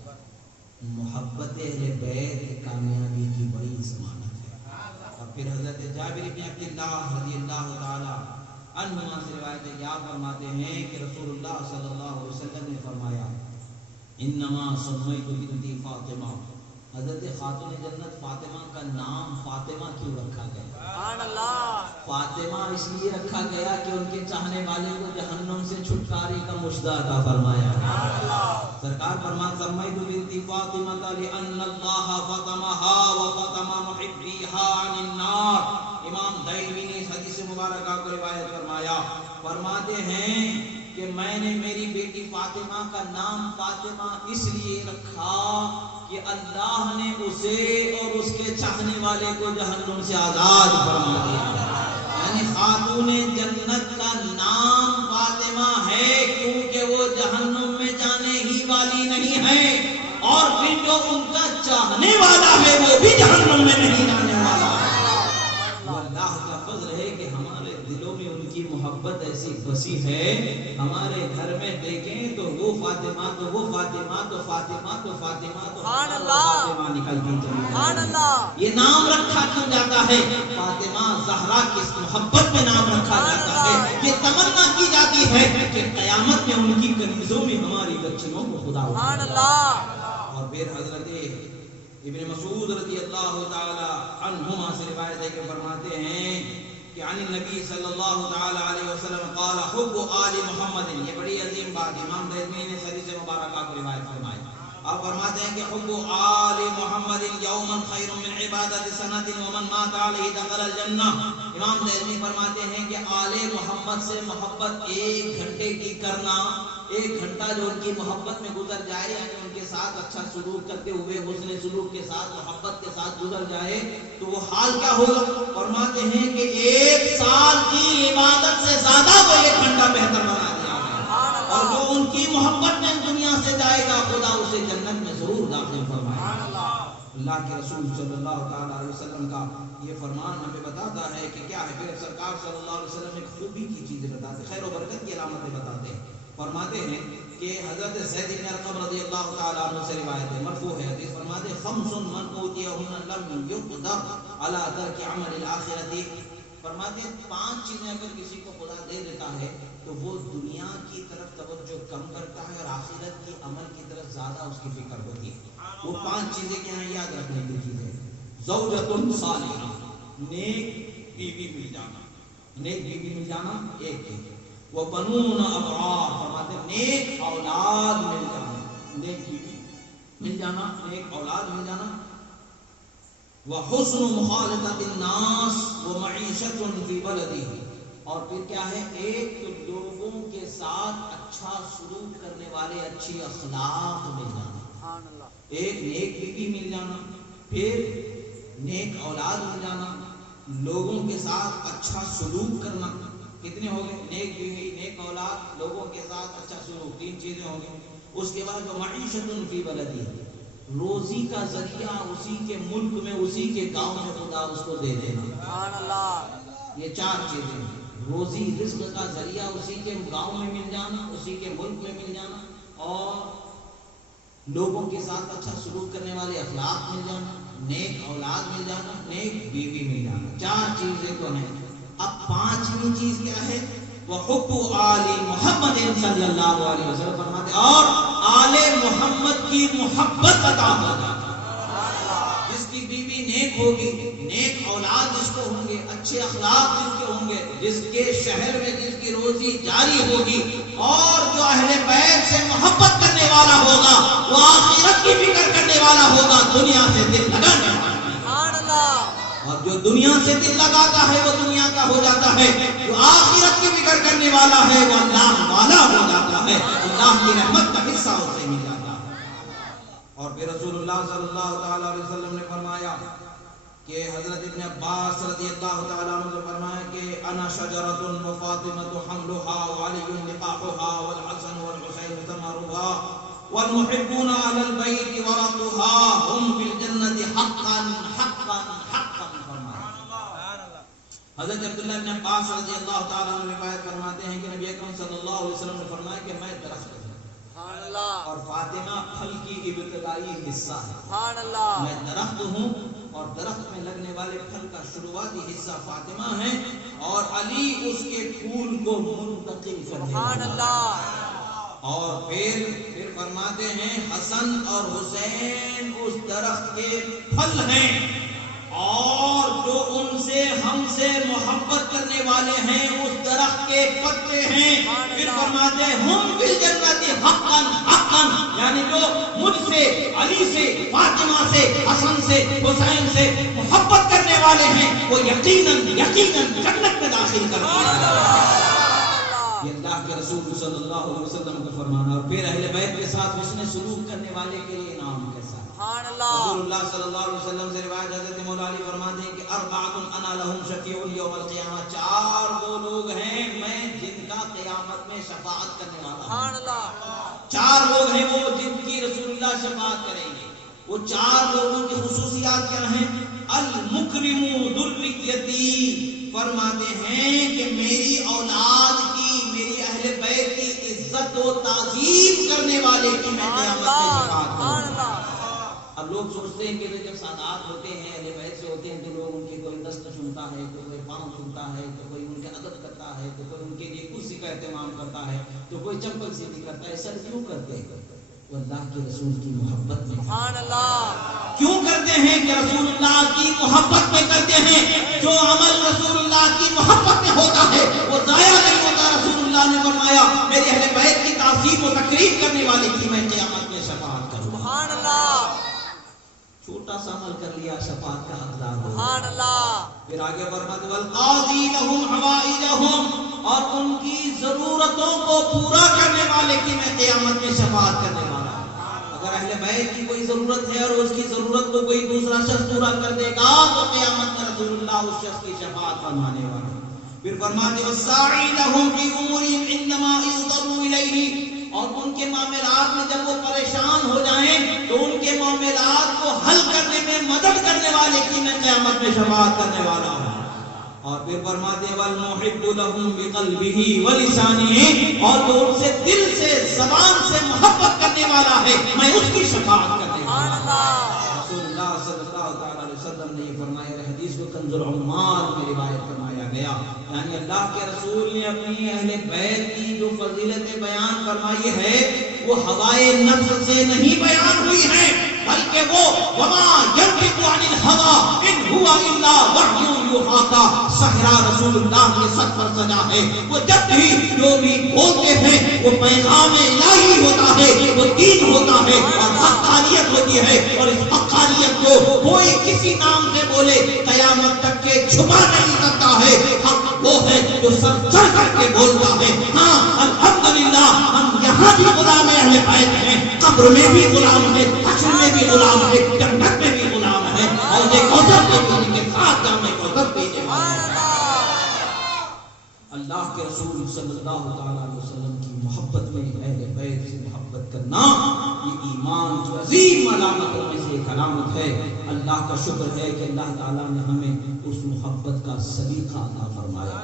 محبت اہل بیت کامیابی کی بڑی ضمانت ہے۔ اور پھر حضرت جابر بن عبداللہ رضی اللہ تعالی عنہما سے روایت یاد فرماتے ہیں کہ رسول اللہ صلی اللہ علیہ وسلم نے فرمایا انما سمیت بنتی فاطمہ، حضرت خاتون جنت فاطمہ کا نام فاطمہ کیوں رکھا گیا؟ سبحان اللہ، فاطمہ اس لیے رکھا گیا کہ ان کے چاہنے والے کو جہنم سے چھٹکارے کا مژدہ عطا فرمایا۔ سرکار فرماتے سمیت بنتی فاطمہ لأن اللہ فاطمها وفاطم محبیها عن النار۔ امام دائمی نے اس حدیث مبارکہ کو روایت فرمایا، فرماتے ہیں کہ میں نے میری بیٹی فاطمہ کا نام فاطمہ اس لیے رکھا کہ اللہ نے اسے اور اس کے چاہنے والے کو جہنم سے آزاد فرما دیا، یعنی خاتون جنت کا نام فاطمہ ہے کیونکہ وہ جہنم میں جانے ہی والی نہیں ہے، اور پھر جو ان کا چاہنے والا ہے وہ بھی جہنم میں نہیں جانے والا ہے۔ وہ اللہ کا فضل ہے کہ ہمارے دلوں میں ان کی محبت ایسی بسی ہے، ہمارے گھر میں دیکھیں تو وہ فاطمہ تو وہ فاطمہ تو فاطمہ تو فاطمہ تو فاطمہ نکلتی چلی۔ یہ نام رکھا کیوں جاتا ہے؟ فاطمہ زہرا کی محبت میں نام رکھا جاتا ہے، یہ تمنا کی جاتی ہے کہ قیامت میں ان کی کنیزوں میں ہماری بچیوں کو خدا اٹھائے۔ اور پھر حضرت ابن مسعود رضی اللہ تعالی عنہما سے روایت ہے کہ فرماتے ہیں کہ عن النبی صلی اللہ تعالی علیہ وسلم قال حب آل محمد، یہ بڑی عظیم بات امام دہلوی نے حدیث مبارکہ کو روایت فرمائی۔ آپ فرماتے ہیں کہ حب آل محمد یوما خیر من عبادت سنۃ ومن مات علیہ دخل الجنہ۔ امام دہلوی فرماتے ہیں کہ آل محمد سے محبت ایک گھنٹے کی کرنا، ایک گھنٹہ جو ان کی محبت میں گزر جائے، یعنی ان کے ساتھ اچھا سلوک کرتے ہوئے حسن سلوک کے ساتھ محبت کے ساتھ گزر جائے تو وہ حال کیا ہوگا؟ فرماتے ہیں کہ ایک سال کی عبادت سے زیادہ وہ ایک گھنٹہ بہتر بنا دیا گیا، اور جو ان کی محبت میں دنیا سے جائے گا خدا اسے جنت میں ضرور داخل فرمائے گا۔ اللہ کے رسول صلی اللہ تعالی علیہ وسلم کا یہ فرمان ہمیں بتاتا ہے کہ کیا ہے، پھر سرکار صلی اللہ علیہ وسلم ایک خوبی کی چیزیں بتاتے، خیر و برکت کی علامتیں بتاتے ہیں۔ فرماتے ہیں کہ حضرت زید بن ارقم رضی اللہ تعالی عنہ سے روایت ہے، مرفوع ہے حدیث، فرماتے ہیں خمس من اوتیہن لم یقدر علی ترک عمل الآخرۃ، فرماتے ہیں 5 چیزیں اگر کسی کو خدا دے دیتا ہے تو وہ دنیا کی طرف توجہ کم کرتا ہے اور آخرت کی عمل کی طرف زیادہ اس کی فکر ہوتی ہے۔ وہ 5 چیزیں کیا ہیں؟ یاد رکھنے کی چیزیں، زوجۃ صالحہ، نیک بیوی مل جانا، نیک بیوی مل جانا ایک چیز، وہ بنون ابرار، فرماتے ہیں نیک اولاد مل جانا، نیک بیوی مل جانا، نیک اولاد مل جانا، وحسن مخالطۃ الناس ومعیشۃ فی بلدہ، اور پھر کیا ہے؟ ایک تو لوگوں کے ساتھ اچھا سلوک کرنے والے اچھی اخلاق مل جانا، ایک نیک بیوی مل جانا، پھر نیک اولاد مل جانا، لوگوں کے ساتھ اچھا سلوک کرنا، کتنے ہو گئے؟ نیک بیوی، نیک اولاد، لوگوں کے ساتھ اچھا سلوک، 3 چیزیں ہو گئی۔ اس کے بعد جو معیشت فی بلدی، روزی کا ذریعہ اسی کے ملک میں اسی کے گاؤں میں خدا اس کو دے دینا۔ یہ 4 چیزیں ہیں۔ روزی رزق کا ذریعہ اسی کے گاؤں میں مل جانا، اسی کے ملک میں مل جانا، اور لوگوں کے ساتھ اچھا سلوک کرنے والے اخلاق مل جانا، نیک اولاد مل جانا، نیک بیوی مل جانا۔ 4 چیزیں تو ہیں۔ اب 5ویں چیز کیا ہے؟ وَحُبُّ آلِ محمد صلی اللہ علیہ وسلم فرماتے ہیں اور آل محمد کی محبت عطا ہو جاتی ہے۔ جس کی بیوی نیک ہوگی، نیک اولاد جس کو ہوں گے، اچھے اخلاق جس کے ہوں گے، جس کے شہر میں جس کی روزی جاری ہوگی، اور جو اہل بیت سے محبت کرنے والا ہوگا، وہ آخرت کی فکر کرنے والا ہوگا، دنیا سے دل لگانے والا۔ اور جو دنیا سے دل لگاتا ہے وہ دنیا کا ہو جاتا ہے، جو آخرت کی فکر کرنے والا ہے وہ اللہ والا ہو جاتا ہے، اللہ کی رحمت کا حصہ اسے مل جاتا ہے۔ اور پھر رسول اللہ صلی اللہ تعالی علیہ وسلم نے فرمایا کہ حضرت ابن عباس رضی اللہ تعالیٰ عنہ نے فرمایا کہ انا شجرۃ وفاطمۃ حملها وعلی لقاحها والحسن والحسین ثمرها والمحبون اهل البيت ورثها هم بالجنة حقا حقا حقا فرمایا۔ حضرت عبداللہ ابن عباس رضی اللہ تعالیٰ عنہ روایت فرماتے ہیں کہ نبی اکرم صلی اللہ علیہ وسلم نے فرمایا کہ میں درخت ہوں اور فاطمہ پھل کی ابتدائی حصہ ہے۔ میں درخت ہوں اور درخت میں لگنے والے پھل کا شروعاتی حصہ فاطمہ ہے، اور علی اس کے پھول کو منتقل کرنے والا ہے۔ اور پھر فرماتے ہیں حسن اور حسین اس درخت کے پھل ہیں، اور جو ان سے ہم سے محبت کرنے والے ہیں اس درخت کے پتے ہیں۔ پھر فرماتے ہیں ہم بالجنت حقا حقا، یعنی جو مجھ سے، علی سے، فاطمہ سے، حسن سے، حسین سے محبت کرنے والے ہیں وہ یقیناً یقیناً جنت میں داخل کرنے والے ہیں۔ یہ اللہ کے رسول صلی اللہ علیہ وسلم کا فرمانا۔ اور پھر اہل بیت کے ساتھ حسن سلوک کرنے والے کے لیے انعام کیسا ہے؟ رسول اللہ صلی اللہ علیہ وسلم سے روایت حضرت مولا علی فرماتے ہیں کہ اربعۃ انا لہم شفیع یوم القیامہ، 4 وہ لوگ ہیں میں جن کا قیامت میں شفاعت کرنے والا ہوں۔ 4 لوگ ہیں وہ جن کی رسول اللہ شفاعت کریں گے۔ وہ 4 لوگوں کی خصوصیات کیا ہیں؟ المکرم ذریتی، فرماتے ہیں کہ میری اولاد کی، میری اہل بیت کی عزت و تعظیم کرنے والے کی میں قیامت میں شفاعت کروں گا۔ اب لوگ سوچتے ہیں کہ جب سادات ہوتے ہیں، اہل بیت سے ہوتے ہیں، تو لوگ ان کے کوئی دست چومتا ہے، کوئی پاؤں چومتا ہے، تو کوئی ان کے ادب کرتا ہے، تو کوئی ان کے لیے کرسی کا اہتمام کرتا ہے، تو کوئی چپل سیدھی کرتا ہے۔ سر کیوں کرتے ہیں؟ وہ اللہ کے رسول کی محبت میں کیوں کرتے ہیں؟ کہ رسول اللہ کی محبت میں کرتے ہیں۔ جو عمل رسول اللہ کی محبت میں ہوتا ہے وہ ضائع نہیں ہوتا۔ رسول اللہ نے فرمایا میرے اہل بیت کی تعظیم و تکریم کرنے والے کی میں قیامت میں شفاعت کروں گا۔ چھوٹا سا عمل کر لیا شفاعت کا حقدار ہو۔ پھر آگے فرماتے والقاضی لہم حوائجہم، اور ان کی ضرورتوں کو پورا کرنے والے کی میں قیامت میں شفاعت کرنے والا ہوں۔ اگر اہل بیت کی کوئی ضرورت ہے اور اس کی ضرورت کو کوئی دوسرا شخص پورا کر دے گا تو قیامت میں رسول اللہ اس شخص کی شفاعت فرمانے والا ہے۔ پھر فرماتے والساعی لہم فی امورہم عندما یضطروا الیہ، اور ان کے معاملات میں جب وہ پریشان ہو جائیں تو ان کے معاملات کو حل کرنے میں مدد کرنے والے کی میں قیامت میں شفاعت کرنے والا ہوں۔ اور پھر فرماتے والمحب لہم بقلبہ ولسانہ، اور جو ان سے دل سے زبان سے محبت کرنے والا ہے میں اس کی شفاعت کرنے والا ہوں۔ رسول اللہ صلی اللہ علیہ وسلم نے یہ فرمایا، حدیث کو کنز العمال میں روایت فرمایا گیا، یعنی اللہ کے رسول نے اپنی اہل بیت کی جو فضیلتیں بیان فرمائی ہے وہ ہوائے نفس سے نہیں بیان ہوئی ہے، بلکہ وہ وما ينطق عن الهوى ان هو الا وحی یوحی کا صحرا رسول اللہ کے سر پر سجا ہے۔ وہ جب بھی جو بھی بولتے ہیں وہ پیغام الہی ہوتا ہے، وہ دین ہوتا ہے اور حقانیت ہوتی ہے، اور اس حقانیت کو کوئی کسی نام سے بولے قیامت تک کے چھپا نہیں سکتا ہے۔ حق وہ ہے جو سر چڑھ کر کے بولتا ہے۔ ہاں الحمدللہ ہم یہاں بھی غلام اہل بیت ہیں، قبر میں بھی غلام ہیں، حشر میں بھی غلام ہے، جنت میں بھی غلام ہے، اور یہ کوثر میں بھی ان کے ساتھ جامع کوثر پینے والے ہیں۔ اللہ کے رسول صلی اللہ تعالی علیہ وسلم کی محبت میں اہل بیت سے محبت کرنا یہ ایمان کی عظیم علامتوں میں سے ایک علامت ہے۔ اللہ کا شکر ہے کہ اللہ تعالیٰ نے ہمیں اس محبت کا سلیقہ عطا فرمایا،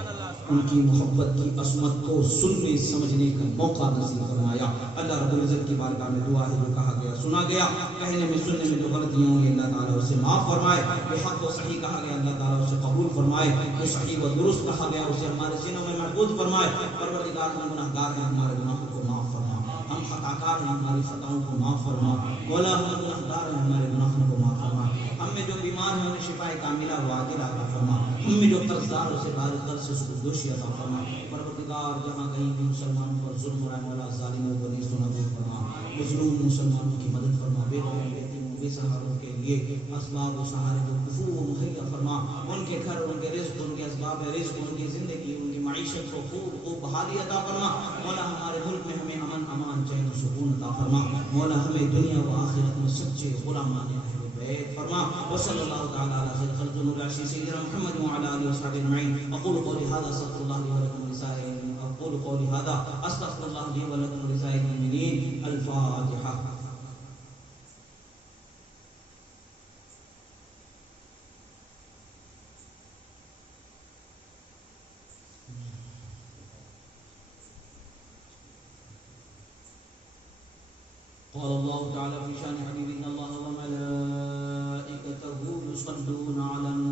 ان کی محبت کی عظمت کو سننے سمجھنے کا موقع نصیب فرمایا۔ اللہ رب العزت کی بارگاہ میں دعا ہے، جو کہا گیا سنا گیا، کہنے میں سننے میں جو غلطیاں ہوں گی اللہ تعالیٰ اسے معاف فرمائے، جو حق و صحیح کہا گیا اللہ تعالیٰ اسے قبول فرمائے، جو صحیح و درست کہا گیا اسے ہمارے سینوں میں محفوظ فرمائے۔ پروردگار ہم گناہگار ہیں، ہمارے گناہوں کو معاف فرما، ہم خطاکار ہیں، ہماری خطاؤں کو معاف فرما۔ مولا ہم گناہگار ہیں، ہمارے گناہوں کو معاف فرما۔ ہم میں جو بیمار ہیں انہیں شفائے کاملہ و عاجلہ عطا فرما، ہم میں جو قرضدار اسے بار قرض سے سبکدوشی عطا فرما۔ پروردگار جہاں کہیں بھی مسلمانوں پر ظلم ہو رہا ہے مولا ظالموں کو نیست و نابود فرما، مظلوم مسلمانوں کی مدد فرما، بیٹوں بیٹیوں بے سہاروں کے لیے اسباب و سہارے کو کفو و مہیا فرما، ان کے گھر، ان کے رزق، ان کے اسباب رزق، ان کی زندگی، ان کی معیشت کو خوب بحالی عطا فرما۔ مولا ہمارے ملک میں ہمیں امن امان چین و سکون عطا فرما۔ مولا ہمیں دنیا و آخرت میں سچے غلامان اہل بیت فرما۔ وصلی اللہ تعالی علی خیر خلق الراشد سیدنا محمد وعلی آلہ وصحبہ اجمعین۔ اقول قولی ھذا استغفر اللہ لی ولکم ولسائر اقول قولی ھذا استغفر اللہ لی ولکم ولسائر المؤمنین۔ الفاتحہ۔ قال الله تعالى في شان حبيبنا الله وملائكته يصلون على النبي